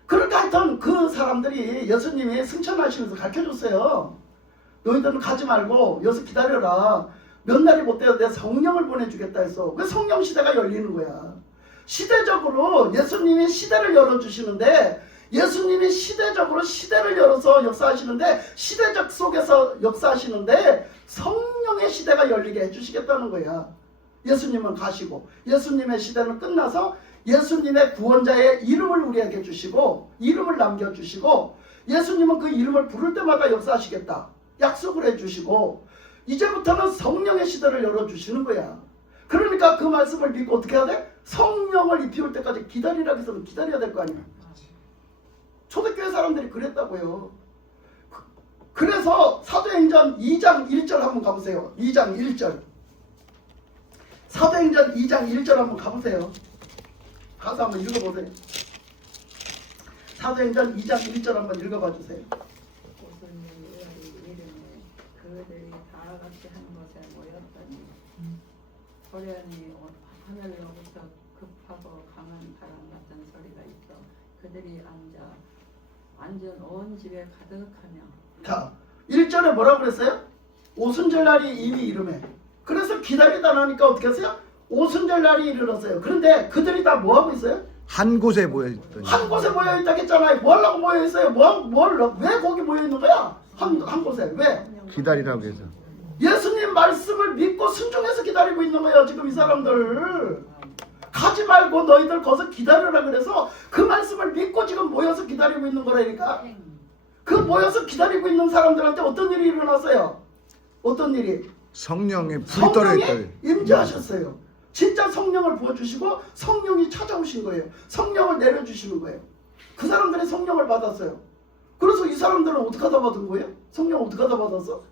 그러니까 하여튼 그 사람들이 예수님이 승천하시면서 가르쳐줬어요. 너희들은 가지 말고 여기서 기다려라. 몇 날이 못 돼도 내 성령을 보내주겠다 해서. 왜 성령 시대가 열리는 거야. 시대적으로 예수님이 시대를 열어주시는데 예수님이 시대적으로 시대를 열어서 역사하시는데 시대적 속에서 역사하시는데 성령의 시대가 열리게 해주시겠다는 거야. 예수님은 가시고 예수님의 시대는 끝나서 예수님의 구원자의 이름을 우리에게 주시고 이름을 남겨주시고 예수님은 그 이름을 부를 때마다 역사하시겠다 약속을 해주시고 이제부터는 성령의 시대를 열어주시는 거야. 그러니까 그 말씀을 믿고 어떻게 해야 돼? 성령을 입히올 때까지 기다리라고 해서는 기다려야 될 거 아니야. 초대교회 사람들이 그랬다고요. 그래서 사도행전 2장 1절 한번 가보세요. 2장 1절. 사도행전 2장 1절 한번 가보세요. 가서 한번 읽어보세요. 사도행전 2장 1절 한번 읽어봐 주세요. 그들이 다 같이 한 곳에 모였더니 소련이 하늘로부터 급하고 강한 바람 같은 소리가 있어 그들이 앉은 온 집에 가득하며. 자, 1절에 뭐라고 그랬어요? 오순절날이 이미 이르매. 그래서 기다리다 나니까 어떻게 했어요? 오순절날이 이르렀어요. 그런데 그들이 다 뭐하고 있어요? 한 곳에 모여있더니 한 곳에 모여있다고 했잖아요. 뭐 하려고 모여있어요? 왜 거기 모여있는 거야? 한 곳에. 왜? 기다리라고 해서. 예수님 말씀을 믿고 순종해서 기다리고 있는 거예요. 지금 이 사람들. 가지 말고 너희들 거기서 기다려라 그래서 그 말씀을 믿고 지금 모여서 기다리고 있는 거라니까. 그 모여서 기다리고 있는 사람들한테 어떤 일이 일어났어요? 어떤 일이? 성령의 불이 성령이 떨어졌다. 임재하셨어요. 진짜 성령을 부어주시고 성령이 찾아오신 거예요. 성령을 내려주시는 거예요. 그 사람들이 성령을 받았어요. 그래서 이 사람들은 어떻게 하다 받은 거예요? 성령 어떻게 하다 받았어?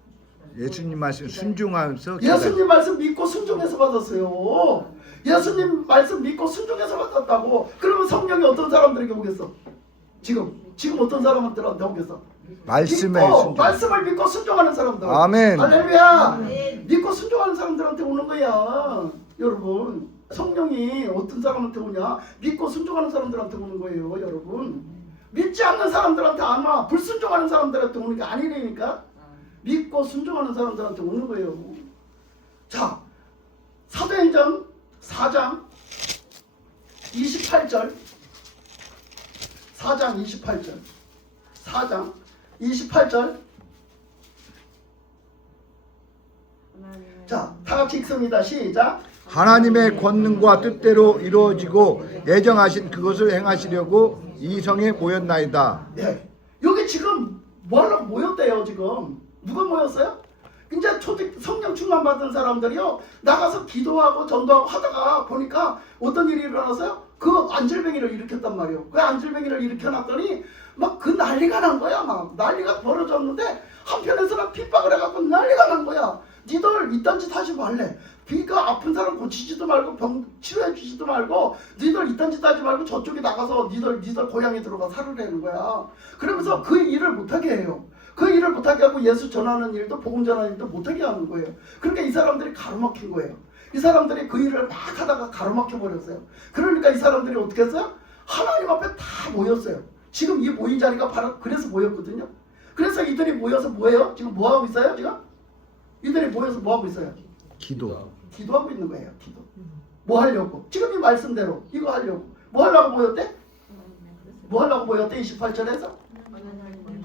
예수님 말씀 순종하면서 예수님 말씀 믿고 순종해서 받았어요. 예수님 말씀 믿고 순종해서 받았다고. 그러면 성령이 어떤 사람들에게 오겠어? 지금 어떤 사람한테 오겠어? 말씀에 순종. 말씀을 믿고 순종하는 사람들. 아멘. 할렐루야. 믿고 순종하는 사람들한테 오는 거야. 여러분, 성령이 어떤 사람한테 오냐? 믿고 순종하는 사람들한테 오는 거예요, 여러분. 믿지 않는 사람들한테 안 와. 불순종하는 사람들한테 오는 게 아니라니까. 믿고 순종하는 사람들한테 오는 거예요. 자, 사도행전 4장 28절. 4장 28절. 4장 28절. 자, 다 같이 읽습니다. 시작. 하나님의 권능과 뜻대로 이루어지고 예정하신 그것을 행하시려고 이 성에 모였나이다. 네. 여기 지금 뭐하려고 모였대요, 지금. 누가 모였어요? 이제 성령 충만 받은 사람들이요. 나가서 기도하고 전도하고 하다가 보니까 어떤 일이 일어났어요? 그 안질뱅이를 일으켰단 말이에요. 그 안질뱅이를 일으켜놨더니 막 그 난리가 난 거야. 막 난리가 벌어졌는데 한편에서는 핍박을 해갖고 난리가 난 거야. 니들 이딴 짓 하지 말래. 그러니까 아픈 사람 고치지도 말고 병 치료해 주지도 말고 니들 이딴 짓 하지 말고 저쪽에 나가서 니들 고향에 들어가 살으라는 거야. 그러면서 그 일을 못하게 해요. 그 일을 못하게 하고 예수 전하는 일도 복음 전하는 일도 못하게 하는 거예요. 그러니까 이 사람들이 가로막힌 거예요. 이 사람들이 그 일을 막 하다가 가로막혀 버렸어요. 그러니까 이 사람들이 어떻게 했어요? 하나님 앞에 다 모였어요. 지금 이 모인 자리가 바로 그래서 모였거든요. 그래서 이들이 모여서 뭐예요? 지금 뭐 하고 있어요? 지금 이들이 모여서 뭐 하고 있어요? 기도하고 있는 거예요. 기도. 뭐 하려고? 지금 이 말씀대로 이거 하려고. 뭐 하려고 모였대? 뭐 하려고 모였대? 28절에서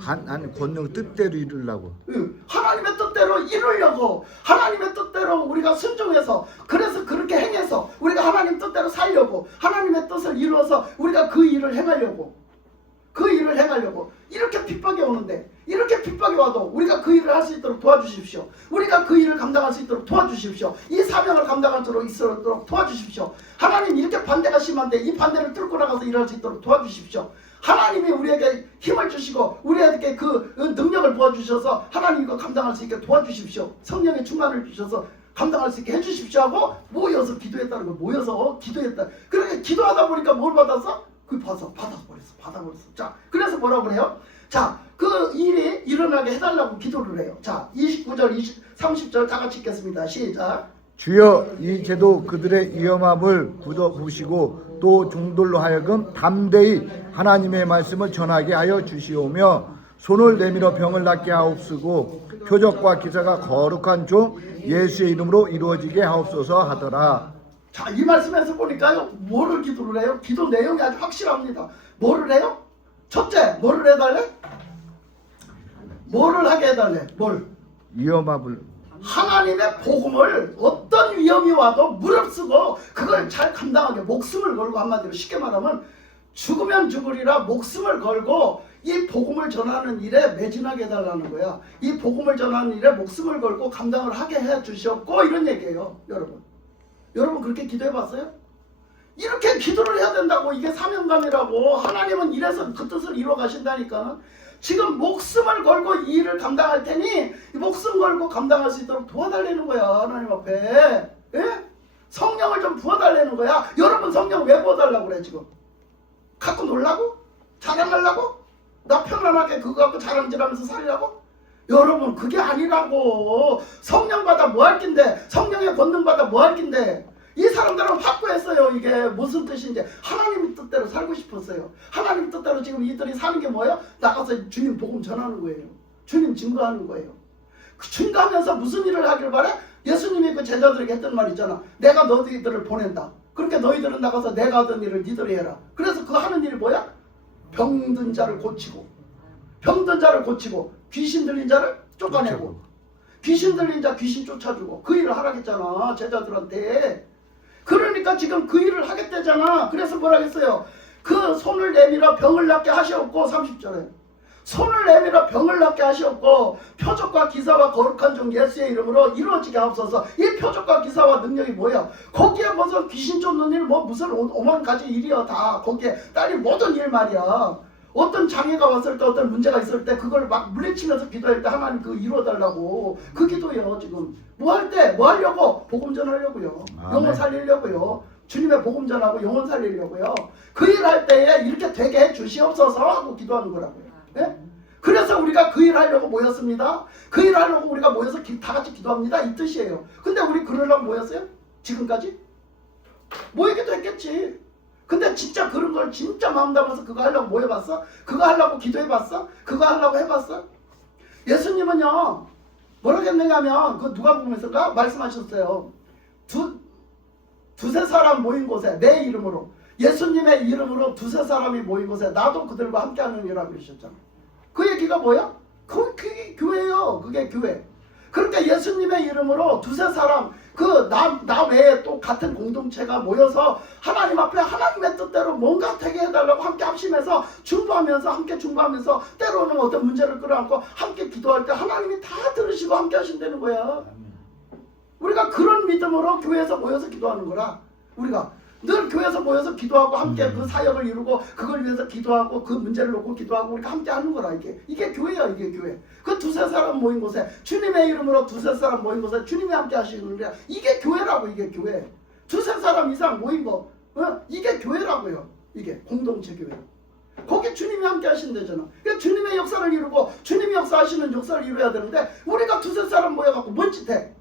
한 권능 뜻대로 이루려고. 하나님의 뜻대로 이루려고, 하나님의 뜻대로 우리가 순종해서, 그래서 그렇게 행해서 우리가 하나님 뜻대로 살려고, 하나님의 뜻을 이루어서 우리가 그 일을 행하려고, 그 일을 행하려고. 이렇게 핍박이 오는데, 이렇게 핍박이 와도 우리가 그 일을 할 수 있도록 도와주십시오. 우리가 그 일을 감당할 수 있도록 도와주십시오. 이 사명을 감당할 수 있도록 도와주십시오. 하나님, 이렇게 반대가 심한데 이 반대를 뚫고 나가서 일할 수 있도록 도와주십시오. 하나님이 우리에게 힘을 주시고 우리에게 그 능력을 부어주셔서 하나님 이거 감당할 수 있게 도와주십시오. 성령의 충만을 주셔서 감당할 수 있게 해주십시오 하고 모여서 기도했다는 거. 모여서 기도했다. 그렇게 기도하다 보니까 뭘 받았어? 그 받아버렸어. 자, 그래서 뭐라고 그래요? 자, 그 일이 일어나게 해달라고 기도를 해요. 자, 29절, 30절 다 같이 읽겠습니다. 시작. 주여, 이 제도 그들의 위험함을 굳어부시고 또 종들로 하여금 담대히 하나님의 말씀을 전하게 하여 주시오며 손을 내밀어 병을 낫게 하옵시고 표적과 기사가 거룩한 종 예수의 이름으로 이루어지게 하옵소서 하더라. 자, 이 말씀에서 보니까요, 뭐를 기도를 해요? 기도 내용이 아주 확실합니다. 뭐를 해요? 첫째, 뭐를 해달래? 뭐를 하게 해달래? 뭘? 위험함을. 하나님의 복음을 어떤 위험이 와도 무릅쓰고 그걸 잘 감당하게 목숨을 걸고, 한마디로 쉽게 말하면 죽으면 죽으리라 목숨을 걸고 이 복음을 전하는 일에 매진하게 해달라는 거야. 이 복음을 전하는 일에 목숨을 걸고 감당을 하게 해 주셨고, 이런 얘기예요. 여러분 그렇게 기도해 봤어요? 이렇게 기도를 해야 된다고. 이게 사명감이라고. 하나님은 이래서 그 뜻을 이루어 가신다니까. 지금 목숨을 걸고 이 일을 감당할 테니 목숨 걸고 감당할 수 있도록 도와달라는 거야. 하나님 앞에. 예? 성령을 좀 부어달라는 거야. 여러분 성령 왜 부어달라고 그래 지금? 갖고 놀라고? 자랑하려고? 나 편안하게 그거 갖고 자랑질하면서 살려고? 여러분 그게 아니라고. 성령 받아 뭐 할 낀데, 성령의 권능 받아 뭐 할 낀데. 이 사람들은 확고했어요. 이게 무슨 뜻인지. 하나님 뜻대로 살고 싶었어요. 하나님 뜻대로 지금 이들이 사는 게 뭐예요? 나가서 주님 복음 전하는 거예요. 주님 증거하는 거예요. 그 증거하면서 무슨 일을 하길 바래? 예수님이 그 제자들에게 했던 말 있잖아. 내가 너희들을 보낸다. 그러니까 너희들은 나가서 내가 하던 일을 니들이 해라. 그래서 그 하는 일이 뭐야? 병든 자를 고치고, 병든 자를 고치고, 귀신 들린 자를 쫓아내고, 귀신 들린 자 귀신 쫓아주고, 그 일을 하라겠잖아 제자들한테. 그러니까 지금 그 일을 하겠다잖아. 그래서 뭐라 했어요? 그 손을 내밀어 병을 낫게 하시옵고, 30절에 손을 내밀어 병을 낫게 하시옵고 표적과 기사와 거룩한 종 예수의 이름으로 이루어지게 하옵소서. 이 표적과 기사와 능력이 뭐야? 거기에 무슨 귀신 쫓는 일, 뭐 무슨 오만 가지 일이야. 다 거기에 딸린 모든 일 말이야. 어떤 장애가 왔을 때, 어떤 문제가 있을 때 그걸 막 물리치면서 기도할 때 하나님 그거 이루어달라고. 그 기도예요. 지금 뭐 할 때 뭐 하려고? 복음 전하려고요. 영혼 살리려고요. 주님의 복음 전하고 영혼 살리려고요. 그 일 할 때에 이렇게 되게 해 주시옵소서 하고 기도하는 거라고요. 예? 그래서 우리가 그 일 하려고 모였습니다. 그 일 하려고 우리가 모여서 다 같이 기도합니다. 이 뜻이에요. 근데 우리 그러려고 모였어요? 지금까지? 모이기도 했겠지. 근데 진짜 그런 걸 진짜 마음 담아서 그거 하려고 모여봤어? 그거 하려고 기도해봤어? 그거 하려고 해봤어? 예수님은요 뭐라고 했느냐면 그 누가복음에서가 말씀하셨어요. 두세 사람 모인 곳에 내 이름으로, 예수님의 이름으로 두세 사람이 모인 곳에 나도 그들과 함께 하는 이라고 그러셨잖아. 그 얘기가 뭐야? 그게 교회예요. 그게 교회. 그러니까 예수님의 이름으로 두세 사람, 나 외에 또 같은 공동체가 모여서 하나님 앞에 하나님의 뜻대로 뭔가 되게 해달라고 함께 합심해서 함께 중보하면서 때로는 어떤 문제를 끌어안고 함께 기도할 때 하나님이 다 들으시고 함께 하신다는 거야. 우리가 그런 믿음으로 교회에서 모여서 기도하는 거라. 우리가 늘 교회에서 모여서 기도하고 함께 그 사역을 이루고 그걸 위해서 기도하고 그 문제를 놓고 기도하고 우리가 함께 하는 거라. 이게 교회야. 이게 교회. 그 두세 사람 모인 곳에, 주님의 이름으로 두세 사람 모인 곳에 주님이 함께 하시는 거야. 이게 교회라고. 이게 교회. 두세 사람 이상 모인 거, 이게 교회라고요. 이게 공동체 교회. 거기 주님이 함께 하신대잖아. 그러니까 주님의 역사를 이루고 주님이 역사하시는 역사를 이루어야 되는데 우리가 두세 사람 모여갖고 뭔 짓 해?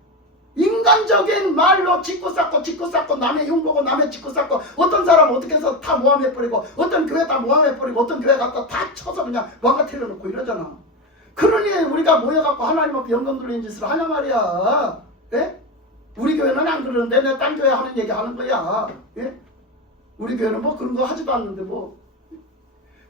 인간적인 말로 짓고 쌓고 남의 흉보고 남의 짓고 쌓고, 어떤 사람 어떻게 해서 다 모함해버리고, 어떤 교회 다 모함해버리고, 어떤 교회 갖다 다 쳐서 그냥 망가뜨려 놓고 이러잖아. 그러니 우리가 모여갖고 하나님 앞에 영광 돌리는 짓을 하냐 말이야. 예? 우리 교회는 안 그러는데 내 딴 교회 하는 얘기 하는 거야. 예? 우리 교회는 뭐 그런 거 하지도 않는데 뭐.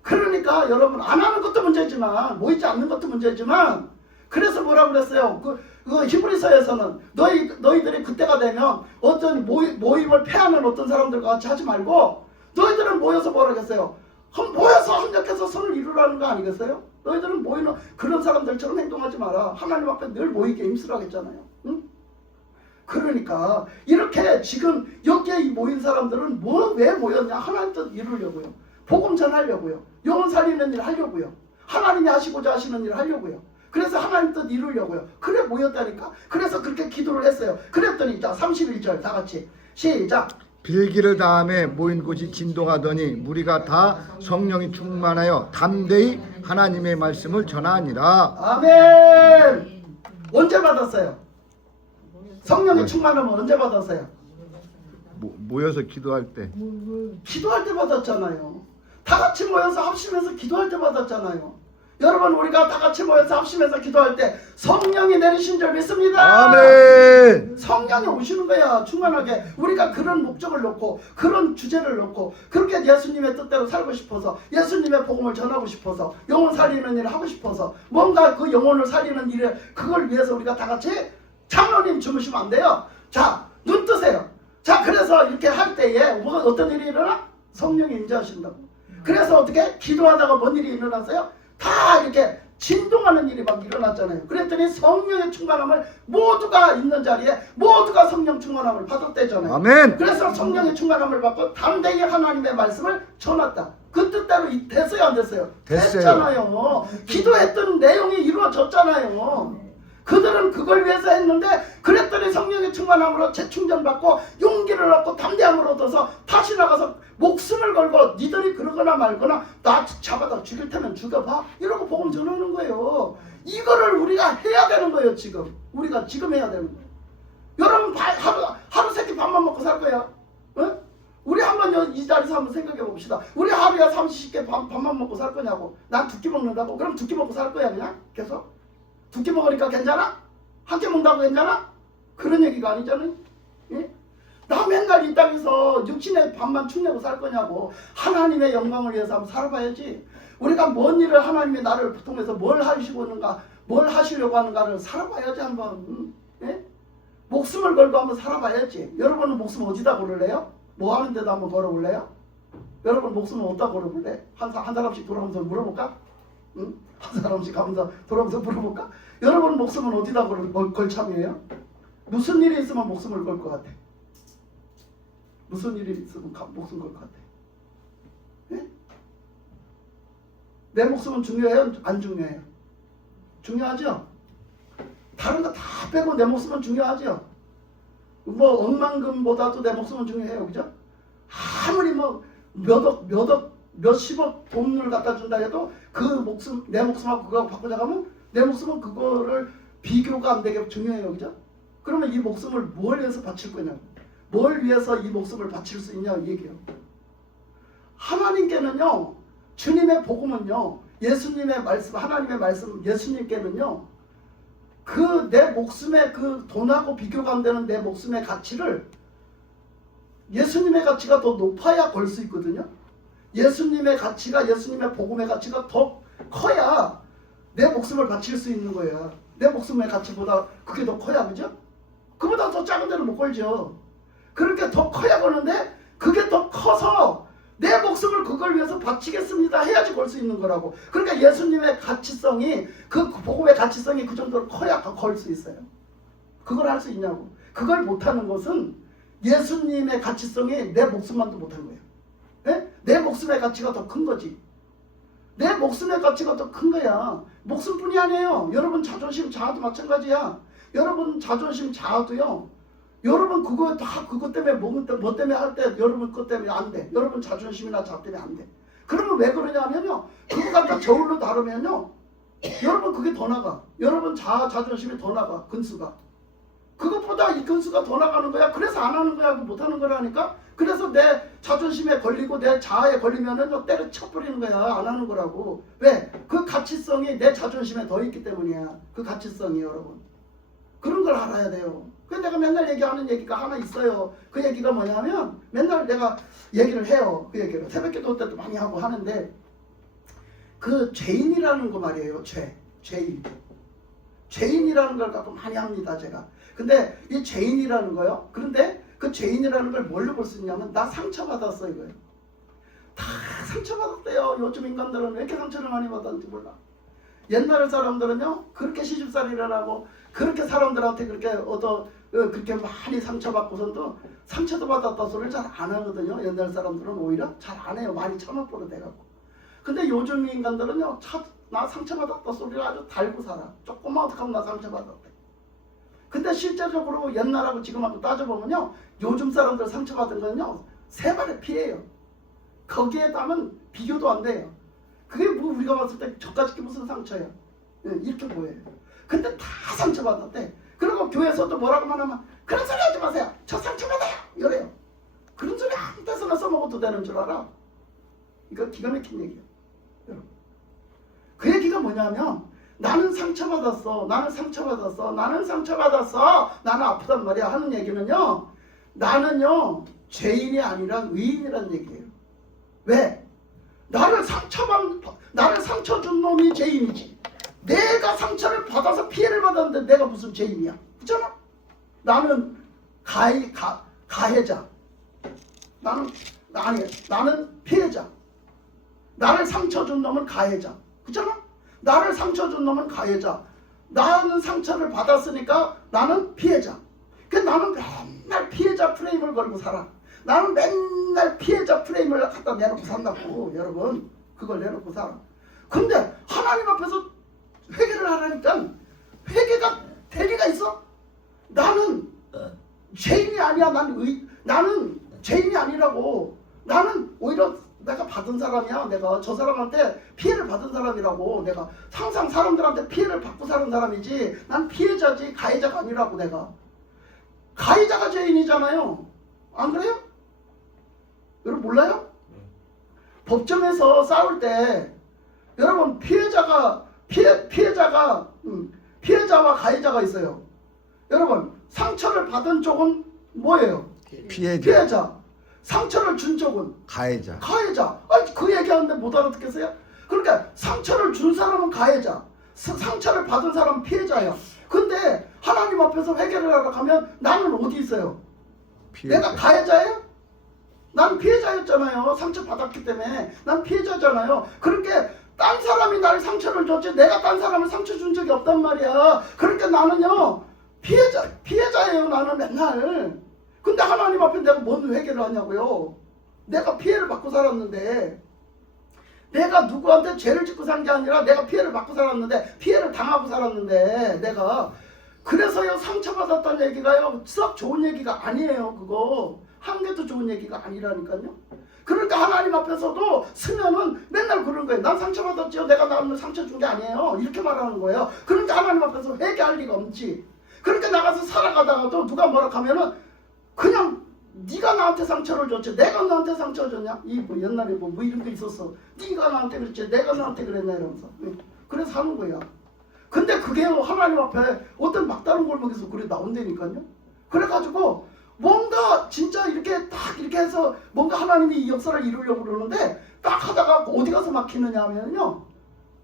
그러니까 여러분 안 하는 것도 문제지만 모이지 않는 것도 문제지만 그래서 뭐라고 그랬어요? 그 히브리서에서는 너희들이 그때가 되면 어떤 모임을 폐하는 어떤 사람들과 같이 하지 말고 너희들은 모여서 뭐라 그랬어요? 모여서 합력해서 선을 이루라는 거 아니겠어요? 너희들은 모이는 그런 사람들처럼 행동하지 마라. 하나님 앞에 늘 모이게 힘쓰라고 했잖아요. 응? 그러니까 이렇게 지금 여기에 모인 사람들은 왜 모였냐? 하나님 뜻 이루려고요. 복음 전하려고요. 영혼 살리는 일 하려고요. 하나님이 하시고자 하시는 일 하려고요. 그래서 하나님 뜻 이루려고요. 그래 모였다니까. 그래서 그렇게 기도를 했어요. 그랬더니 자 31절 다 같이 시작. 빌기를 다음에 모인 곳이 진동하더니 무리가 다 성령이 충만하여 담대히 하나님의 말씀을 전하니라. 아멘. 언제 받았어요? 성령이 충만하면 언제 받았어요? 모여서 기도할 때. 기도할 때 받았잖아요. 다 같이 모여서 합심해서 기도할 때 받았잖아요. 여러분 우리가 다 같이 모여서 합심해서 기도할 때 성령이 내리신 줄 믿습니다. 아멘. 성령이 오시는 거야. 충만하게. 우리가 그런 목적을 놓고 그런 주제를 놓고 그렇게 예수님의 뜻대로 살고 싶어서 예수님의 복음을 전하고 싶어서 영혼 살리는 일을 하고 싶어서 뭔가 그 영혼을 살리는 일에 그걸 위해서 우리가 다 같이 장로님 주무시면 안 돼요. 자, 눈 뜨세요. 자, 그래서 이렇게 할 때에 뭐가 어떤 일이 일어나? 성령이 임재하신다고. 그래서 어떻게? 기도하다가 뭔 일이 일어났어요? 다 이렇게 진동하는 일이 막 일어났잖아요. 그랬더니 성령의 충만함을 모두가 있는 자리에 모두가 성령 충만함을 받았대잖아요. 아멘. 그래서 성령의 충만함을 받고 담대히 하나님의 말씀을 전했다. 그 뜻대로 됐어요 안 됐어요? 됐어요. 됐잖아요. 기도했던 내용이 이루어졌잖아요. 그들은 그걸 위해서 했는데 그랬더니 성령의 충만함으로 재충전받고 용기를 얻고 담대함을 얻어서 다시 나가서 목숨을 걸고 니들이 그러거나 말거나 나 잡아다 죽일 테면 죽여봐 이러고 복음 전하는 거예요. 이거를 우리가 해야 되는 거예요. 지금 우리가 지금 해야 되는 거예요. 여러분 하루 세끼 밥만 먹고 살 거야. 어? 우리 한번 이 자리에서 한번 생각해 봅시다. 우리 하루에 30개 밥만 먹고 살 거냐고. 난 2끼 먹는다고. 그럼 2끼 먹고 살 거야 그냥 계속. 2끼 먹으니까 괜찮아? 한 끼 먹는다고 괜찮아? 그런 얘기가 아니잖아요. 예? 나 맨날 이 땅에서 육신의 밥만 축내고 살 거냐고. 하나님의 영광을 위해서 한번 살아봐야지. 우리가 뭔 일을 하나님이 나를 통해서 뭘 하시고 있는가, 뭘 하시려고 하는가를 살아봐야지 한번. 예? 목숨을 걸고 한번 살아봐야지. 여러분은 목숨 어디다 걸을래요? 뭐 하는데도 한번 걸어볼래요? 여러분 목숨은 어디다 걸어볼래? 한 사람씩 돌아오면서 물어볼까? 응? 한 사람씩 가면서 돌아오면서 물어볼까? 여러분 목숨은 어디다 걸 참이에요? 무슨 일이 있으면 목숨을 걸 것 같아? 무슨 일이 있으면 목숨 걸 것 같아? 예? 내 목숨은 중요해요? 안 중요해요? 중요하죠? 다른 거 다 빼고 내 목숨은 중요하죠? 뭐 억만금보다도 내 목숨은 중요해요. 그죠? 아무리 뭐 몇십억 돈을 갖다 준다 해도 그 목숨, 내 목숨하고 그거하고 바꾸자 가면 내 목숨은 그거를 비교가 안 되게 중요해요. 그죠? 그러면 이 목숨을 뭘 위해서 바칠 거냐? 뭘 위해서 이 목숨을 바칠 수 있냐? 이 얘기예요. 하나님께는요, 주님의 복음은요, 예수님의 말씀, 하나님의 말씀, 예수님께는요, 그 내 목숨의 그 돈하고 비교가 안 되는 내 목숨의 가치를 예수님의 가치가 더 높아야 걸 수 있거든요. 예수님의 가치가, 예수님의 복음의 가치가 더 커야 내 목숨을 바칠 수 있는 거예요. 내 목숨의 가치보다 그게 더 커야, 그죠? 그보다 더 작은 데는 못 걸죠. 그렇게 더 커야 거는데 그게 더 커서 내 목숨을 그걸 위해서 바치겠습니다 해야지 걸 수 있는 거라고. 그러니까 예수님의 가치성이, 그 복음의 가치성이 그 정도로 커야 걸 수 있어요. 그걸 할 수 있냐고. 그걸 못하는 것은 예수님의 가치성이 내 목숨만도 못한 거예요. 네? 내 목숨의 가치가 더 큰 거지. 내 목숨의 가치가 더 큰 거야. 목숨뿐이 아니에요. 여러분 자존심 자아도 마찬가지야. 여러분 자존심 자아도요, 여러분 그거 다 그것 때문에 뭐 때문에 할 때 여러분 그것 때문에 안 돼. 여러분 자존심이나 자아 때문에 안 돼. 그러면 왜 그러냐면요, 그거 갖다 저울로 다루면요, 여러분 그게 더 나가. 여러분 자존심이 더 나가. 근수가. 그것보다 이 근수가 더 나가는 거야. 그래서 안 하는 거야. 못 하는 거라니까. 그래서 내 자존심에 걸리고 내 자아에 걸리면은 때려쳐버리는 거야. 안 하는 거라고. 왜? 그 가치성이 내 자존심에 더 있기 때문이야. 그 가치성이 여러분. 그런 걸 알아야 돼요. 그래서 내가 맨날 얘기하는 얘기가 하나 있어요. 그 얘기가 뭐냐면 맨날 내가 얘기를 해요. 그 얘기를 새벽기도 때도 많이 하고 하는데 그 죄인이라는 거 말이에요. 죄인. 죄인이라는 걸 갖고 많이 합니다, 제가. 근데 이 죄인이라는 거요. 그런데 그 죄인이라는 걸 뭘로 볼 수 있냐면 나 상처받았어 이거예요. 다 상처받았대요. 요즘 인간들은 왜 이렇게 상처를 많이 받았는지 몰라. 옛날 사람들은요 그렇게 시집살이를 하고 그렇게 사람들한테 그렇게 많이 상처받고선도 상처도 받았다 소리를 잘 안 하거든요. 옛날 사람들은 오히려 잘 안 해요. 많이 참아버려 돼갖고. 근데 요즘 인간들은요 나 상처받았다 소리를 아주 달고 살아. 조금만 어떻게 하면 나 상처받았대. 근데 실제적으로 옛날하고 지금하고 따져보면요 요즘 사람들 상처받은 건요 3발의 피해요. 거기에 따면 비교도 안 돼요. 그게 뭐 우리가 봤을 때 저까짓 무슨 상처야. 이렇게 보여요. 근데 다 상처받았대. 그리고 교회에서도 뭐라고 하면 그런 소리 하지 마세요. 저 상처받아요. 이래요. 그런 소리 아무 데서나 써먹어도 되는 줄 알아. 이거 기가 막힌 얘기예요. 여러분. 그 얘기가 뭐냐면 나는 상처받았어. 나는 상처받았어. 나는 상처받았어. 나는 아프단 말이야 하는 얘기는요. 나는요 죄인이 아니라 의인이라는 얘기예요. 왜? 나를 상처 준 놈이 죄인이지. 내가 상처를 받아서 피해를 받았는데 내가 무슨 죄인이야? 그렇잖아? 나는 가해자. 나는 피해자. 나를 상처 준 놈은 가해자. 그렇잖아? 나를 상처 준 놈은 가해자. 나는 상처를 받았으니까 나는 피해자. 그러니까 나는 맨날 피해자 프레임을 걸고 살아. 나는 맨날 피해자 프레임을 갖다 내놓고 산다고. 여러분 그걸 내놓고 살아. 근데 하나님 앞에서 회개를 하라니까 회개가 대리가 있어? 나는 죄인이 아니야. 나는 죄인이 아니라고. 나는 오히려 내가 받은 사람이야. 내가 저 사람한테 피해를 받은 사람이라고. 내가 항상 사람들한테 피해를 받고 사는 사람이지 난 피해자지 가해자가 아니라고. 내가 가해자가 죄인이잖아요. 안 그래요? 여러분 몰라요? 법정에서 싸울 때 여러분 피해자와 가해자가 있어요. 여러분 상처를 받은 쪽은 뭐예요? 피해자. 상처를 준 쪽은 가해자. 아니 그 얘기하는데 못 알아듣겠어요? 그러니까 상처를 준 사람은 가해자, 상처를 받은 사람은 피해자야. 근데 하나님 앞에서 회개를 하러 가면 나는 어디 있어요? 피해자. 내가 가해자예요? 난 피해자였잖아요. 상처 받았기 때문에 난 피해자잖아요. 그렇게 딴 사람이 나를 상처를 줬지 내가 딴 사람을 상처 준 적이 없단 말이야. 그러니까 나는요 피해자예요. 나는 맨날. 근데 하나님 앞에 내가 뭔 회개를 하냐고요. 내가 피해를 받고 살았는데, 내가 누구한테 죄를 짓고 산 게 아니라 내가 피해를 받고 살았는데, 피해를 당하고 살았는데 내가 그래서요 상처받았다는 얘기가요 썩 좋은 얘기가 아니에요. 그거 한 개도 좋은 얘기가 아니라니까요. 그러니까 하나님 앞에서도 쓰면은 맨날 그런 거예요. 난 상처받았지요. 내가 나를 상처 준 게 아니에요. 이렇게 말하는 거예요. 그러니까 하나님 앞에서 회개할 리가 없지. 그러니까 나가서 살아가다가도 누가 뭐라 하면은 그냥 네가 나한테 상처를 줬지 내가 너한테 상처를 줬냐? 뭐 옛날에 뭐 이런 거 있었어. 네가 나한테 그랬지 내가 너한테 그랬나 이러면서. 그래서 하는 거야. 근데 그게 하나님 앞에 어떤 막다른 골목에서 그래 나온다니까요. 그래가지고 뭔가 진짜 이렇게 딱 이렇게 해서 뭔가 하나님이 이 역사를 이루려고 그러는데 딱 하다가 어디 가서 막히느냐 하면요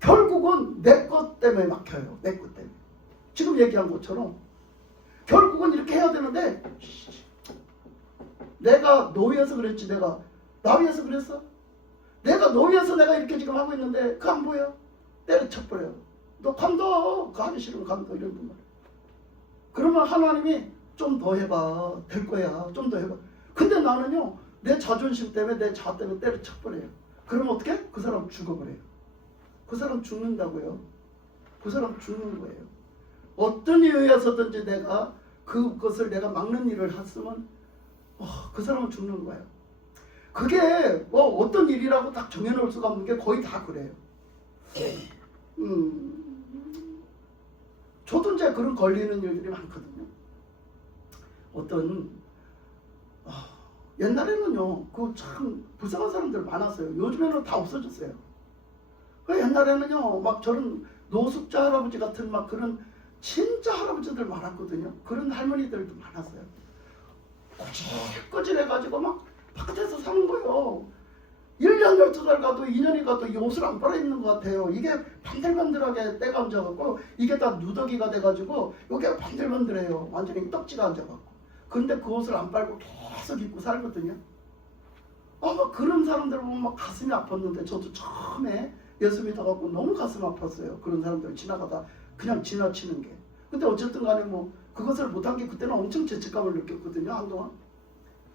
결국은 내 것 때문에 막혀요. 내 것 때문에. 지금 얘기한 것처럼 결국은 이렇게 해야 되는데 내가 노위해서 그랬지 내가 나 위해서 그랬어? 내가 노위해서 내가 이렇게 지금 하고 있는데 그거 안 보여? 때려쳐버려요. 너 관둬. 그거 하기 싫으면 관둬. 이런 말. 그러면 하나님이 좀 더 해봐. 될 거야. 좀 더 해봐. 근데 나는요 내 자존심 때문에 내 자아 때문에 때려쳐버려요. 그러면 어떻게? 그 사람 죽어버려요. 그 사람 죽는다고요. 그 사람 죽는 거예요. 어떤 이유에 의해서든지 내가 그것을 내가 막는 일을 했으면 그 사람은 죽는 거예요. 그게 뭐 어떤 일이라고 딱 정해놓을 수가 없는 게 거의 다 그래요. 저도 이제 그런 걸리는 일들이 많거든요. 어떤 옛날에는요 그 참 불쌍한 사람들 많았어요. 요즘에는 다 없어졌어요. 옛날에는요 막 저런 노숙자 할아버지 같은 막 그런 진짜 할아버지들 많았거든요. 그런 할머니들도 많았어요. 꼬질꼬질해가지고 막 바깥에서 사는 거예요. 1년 12달 가도 2년이 가도 이 옷을 안 빨아 입는 것 같아요. 이게 반들반들하게 때가 얹어갖고 이게 다 누더기가 돼가지고 이게 반들반들해요. 완전히 떡지가 앉아갖고. 근데 그 옷을 안 빨고 계속 입고 살거든요. 막 그런 사람들 보면 막 가슴이 아팠는데 저도 처음에 예수 믿어갖고 너무 가슴 아팠어요. 그런 사람들 지나가다 그냥 지나치는 게. 근데 어쨌든 간에 뭐 그것을 못한 게 그때는 엄청 죄책감을 느꼈거든요. 한동안.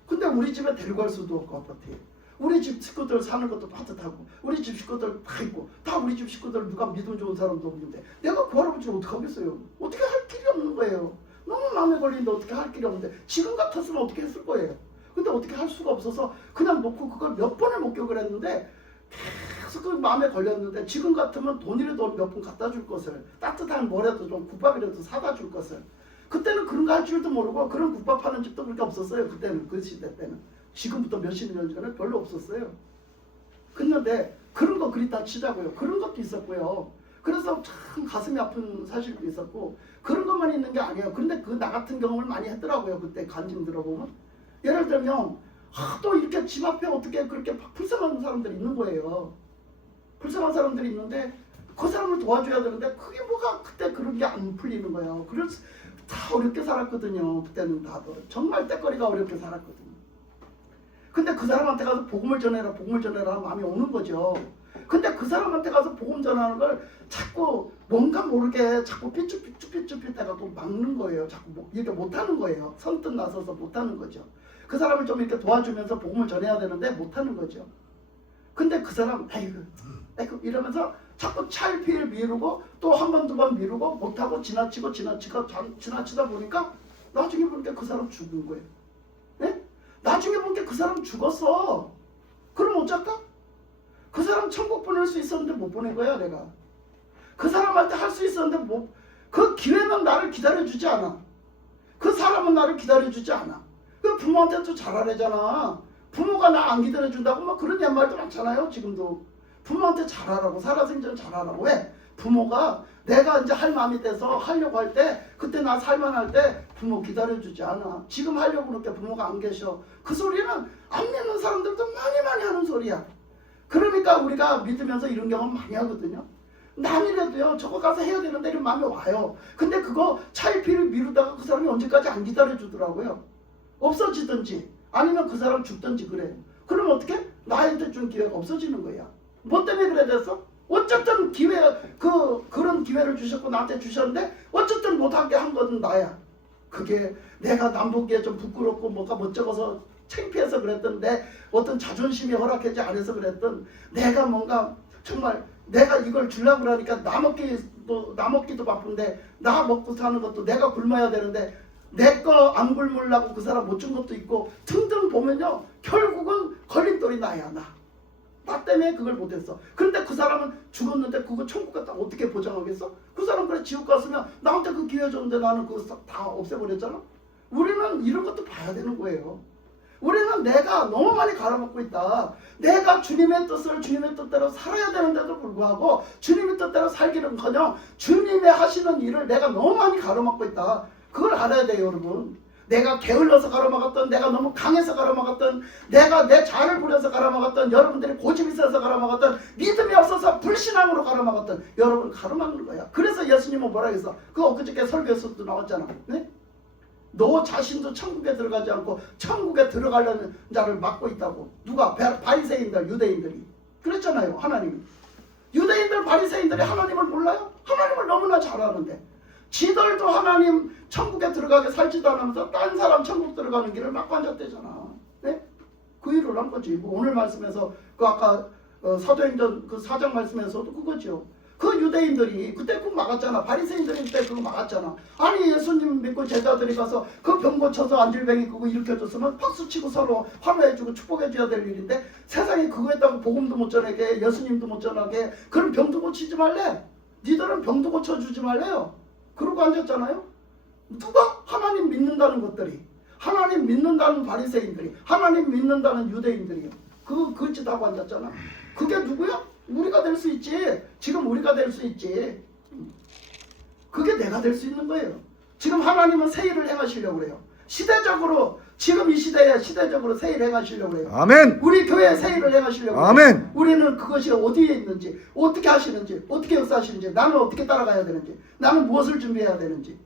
근데 우리 집에 데리고 갈 수도 없고 아파트에. 우리 집 식구들 사는 것도 빠듯하고 우리 집 식구들 다 있고 다 우리 집 식구들 누가 믿음 좋은 사람도 없는데 내가 그 할아버지를 어떻게 하겠어요? 어떻게 할 길이 없는 거예요. 너무 마음에 걸리는데 어떻게 할 길이 없는데 지금 같았으면 어떻게 했을 거예요. 근데 어떻게 할 수가 없어서 그냥 놓고 그걸 몇 번을 목격을 했는데 계속 그 마음에 걸렸는데 지금 같으면 돈이라도 몇 푼 갖다 줄 것을 따뜻한 뭐라도 좀 국밥이라도 사다 줄 것을 그때는 그런 거 할 줄도 모르고 그런 국밥 파는 집도 그렇게 없었어요. 그때는 그 시대 때는 지금부터 몇십 년 전에 별로 없었어요. 근데 그런 거 그리 다 치자고요. 그런 것도 있었고요. 그래서 참 가슴이 아픈 사실도 있었고 그런 것만 있는 게 아니에요. 근데 그 나 같은 경험을 많이 했더라고요. 그때 간증 들어보면 예를 들면 또 이렇게 집 앞에 어떻게 그렇게 불쌍한 사람들이 있는 거예요. 불쌍한 사람들이 있는데 그 사람을 도와줘야 되는데 그게 뭐가 그때 그런 게 안 풀리는 거예요. 그래서 다 어렵게 살았거든요. 그때는 다들 정말 때거리가 어렵게 살았거든요. 근데 그 사람한테 가서 복음을 전해라 하는 마음이 오는 거죠. 근데 그 사람한테 가서 복음 전하는 걸 자꾸 뭔가 모르게 자꾸 삐쭉삐쭉삐쭉삐다가 또 막는 거예요. 자꾸 이렇게 못하는 거예요. 선뜻 나서서 못하는 거죠. 그 사람을 좀 이렇게 도와주면서 복음을 전해야 되는데 못하는 거죠. 근데 그 사람 아이고 이러면서 자꾸 차일피일 미루고 또 한 번 두 번 미루고 못하고 지나치다 보니까 나중에 보니까 그 사람 죽은 거예요. 네? 나중에 보니까 그 사람 죽었어. 그럼 어쩔까? 그 사람 천국 보낼 수 있었는데 못 보낸 거야 내가. 그 사람한테 할 수 있었는데 그 기회는 나를 기다려주지 않아. 그 사람은 나를 기다려주지 않아. 그 부모한테도 잘하래잖아. 부모가 나 안 기다려준다고 막 그런 옛말도 많잖아요. 지금도 부모한테 잘하라고 살아생전 잘하라고 왜? 부모가 내가 이제 할 마음이 돼서 하려고 할 때 그때 나 살만할 때 부모 기다려주지 않아. 지금 하려고 그럴 때 부모가 안 계셔. 그 소리는 안 믿는 사람들도 많이 하는 소리야. 그러니까 우리가 믿으면서 이런 경험 많이 하거든요. 남이라도요 저거 가서 해야 되는데 이런 마음이 와요. 근데 그거 차일피일 미루다가 그 사람이 언제까지 안 기다려주더라고요. 없어지든지 아니면 그 사람 죽든지 그래요. 그럼 어떻게? 나한테 준 기회가 없어지는 거야. 뭐 때문에 그래 됐어? 어쨌든 그런 기회를 주셨고 나한테 주셨는데 어쨌든 못하게 한 건 나야. 그게 내가 남 보기에 좀 부끄럽고 뭐가 멋쩍어서 창피해서 그랬던 내 어떤 자존심이 허락하지 않아서 그랬던 내가 뭔가 정말 내가 이걸 주려고 그러니까 나 먹기도 바쁜데 나 먹고 사는 것도 내가 굶어야 되는데 내 거 안 굶으려고 그 사람 못 준 것도 있고 등등 보면요 결국은 걸림돌이 나야 나 때문에 그걸 못했어. 그런데 그 사람은 죽었는데 그거 천국 갔다 어떻게 보장하겠어? 그 사람 그래 지옥 갔으면 나한테 그 기회 줬는데 나는 그거 다 없애버렸잖아. 우리는 이런 것도 봐야 되는 거예요. 우리는 내가 너무 많이 갈아먹고 있다. 내가 주님의 뜻대로 살아야 되는데도 불구하고 주님의 뜻대로 살기는커녕 주님의 하시는 일을 내가 너무 많이 가로막고 있다. 그걸 알아야 돼요 여러분. 내가 게을러서 가로막았던 내가 너무 강해서 가로막았던 내가 내 자를 부려서 가로막았던 여러분들이 고집이 세서 가로막았던 믿음이 없어서 불신앙으로 가로막았던 여러분 가로막는 거야. 그래서 예수님은 뭐라 했어? 그 엊그저께 설교에서도 나왔잖아. 네? 너 자신도 천국에 들어가지 않고 천국에 들어가려는 자를 막고 있다고. 누가? 바리새인들 유대인들이 그랬잖아요. 하나님 유대인들 바리새인들이 하나님을 몰라요? 하나님을 너무나 잘 아는데 지들도 하나님 천국에 들어가게 살지도 않으면서 딴 사람 천국 들어가는 길을 막고 앉았대잖아. 네? 그 일을 한 거지. 뭐 오늘 말씀에서 그 아까 사도행전 그 4장 말씀에서도 그거죠. 그 유대인들이 그때 그거 막았잖아. 바리새인들이 그때 그거 막았잖아. 아니 예수님 믿고 제자들이 가서 그 병 고쳐서 안질병이 그거 일으켜줬으면 박수치고 서로 환호해주고 축복해줘야 될 일인데 세상에 그거 했다고 복음도 못 전하게 예수님도 못 전하게 그럼 병도 고치지 말래. 니들은 병도 고쳐주지 말래요. 그러고 앉았잖아요. 누가? 하나님 믿는다는 것들이 하나님 믿는다는 바리새인들이 하나님 믿는다는 유대인들이요. 그 짓 하고 앉았잖아. 그게 누구야? 우리가 될 수 있지. 지금 우리가 될 수 있지. 그게 내가 될 수 있는 거예요. 지금 하나님은 새 일을 행하시려고 그래요. 시대적으로 지금 이 시대에 시대적으로 새 일 행하시려고 해요. 아멘. 우리 교회에 새 일을 행하시려고 해요. 아멘. 우리는 그것이 어디에 있는지, 어떻게 하시는지, 어떻게 역사하시는지, 나는 어떻게 따라가야 되는지, 나는 무엇을 준비해야 되는지,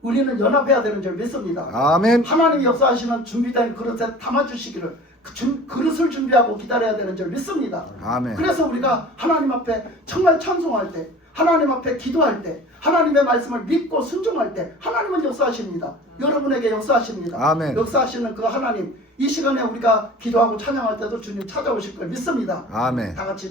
우리는 연합해야 되는 줄 믿습니다. 아멘. 하나님이 역사하시면 준비된 그릇에 담아주시기를 그릇을 준비하고 기다려야 되는 줄 믿습니다. 아멘. 그래서 우리가 하나님 앞에 정말 찬송할 때, 하나님 앞에 기도할 때, 하나님의 말씀을 믿고 순종할 때 하나님은 역사하십니다. 여러분에게 역사하십니다. 아멘. 역사하시는 그 하나님, 이 시간에 우리가 기도하고 찬양할 때도 주님 찾아오실 걸 믿습니다. 아멘. 다 같이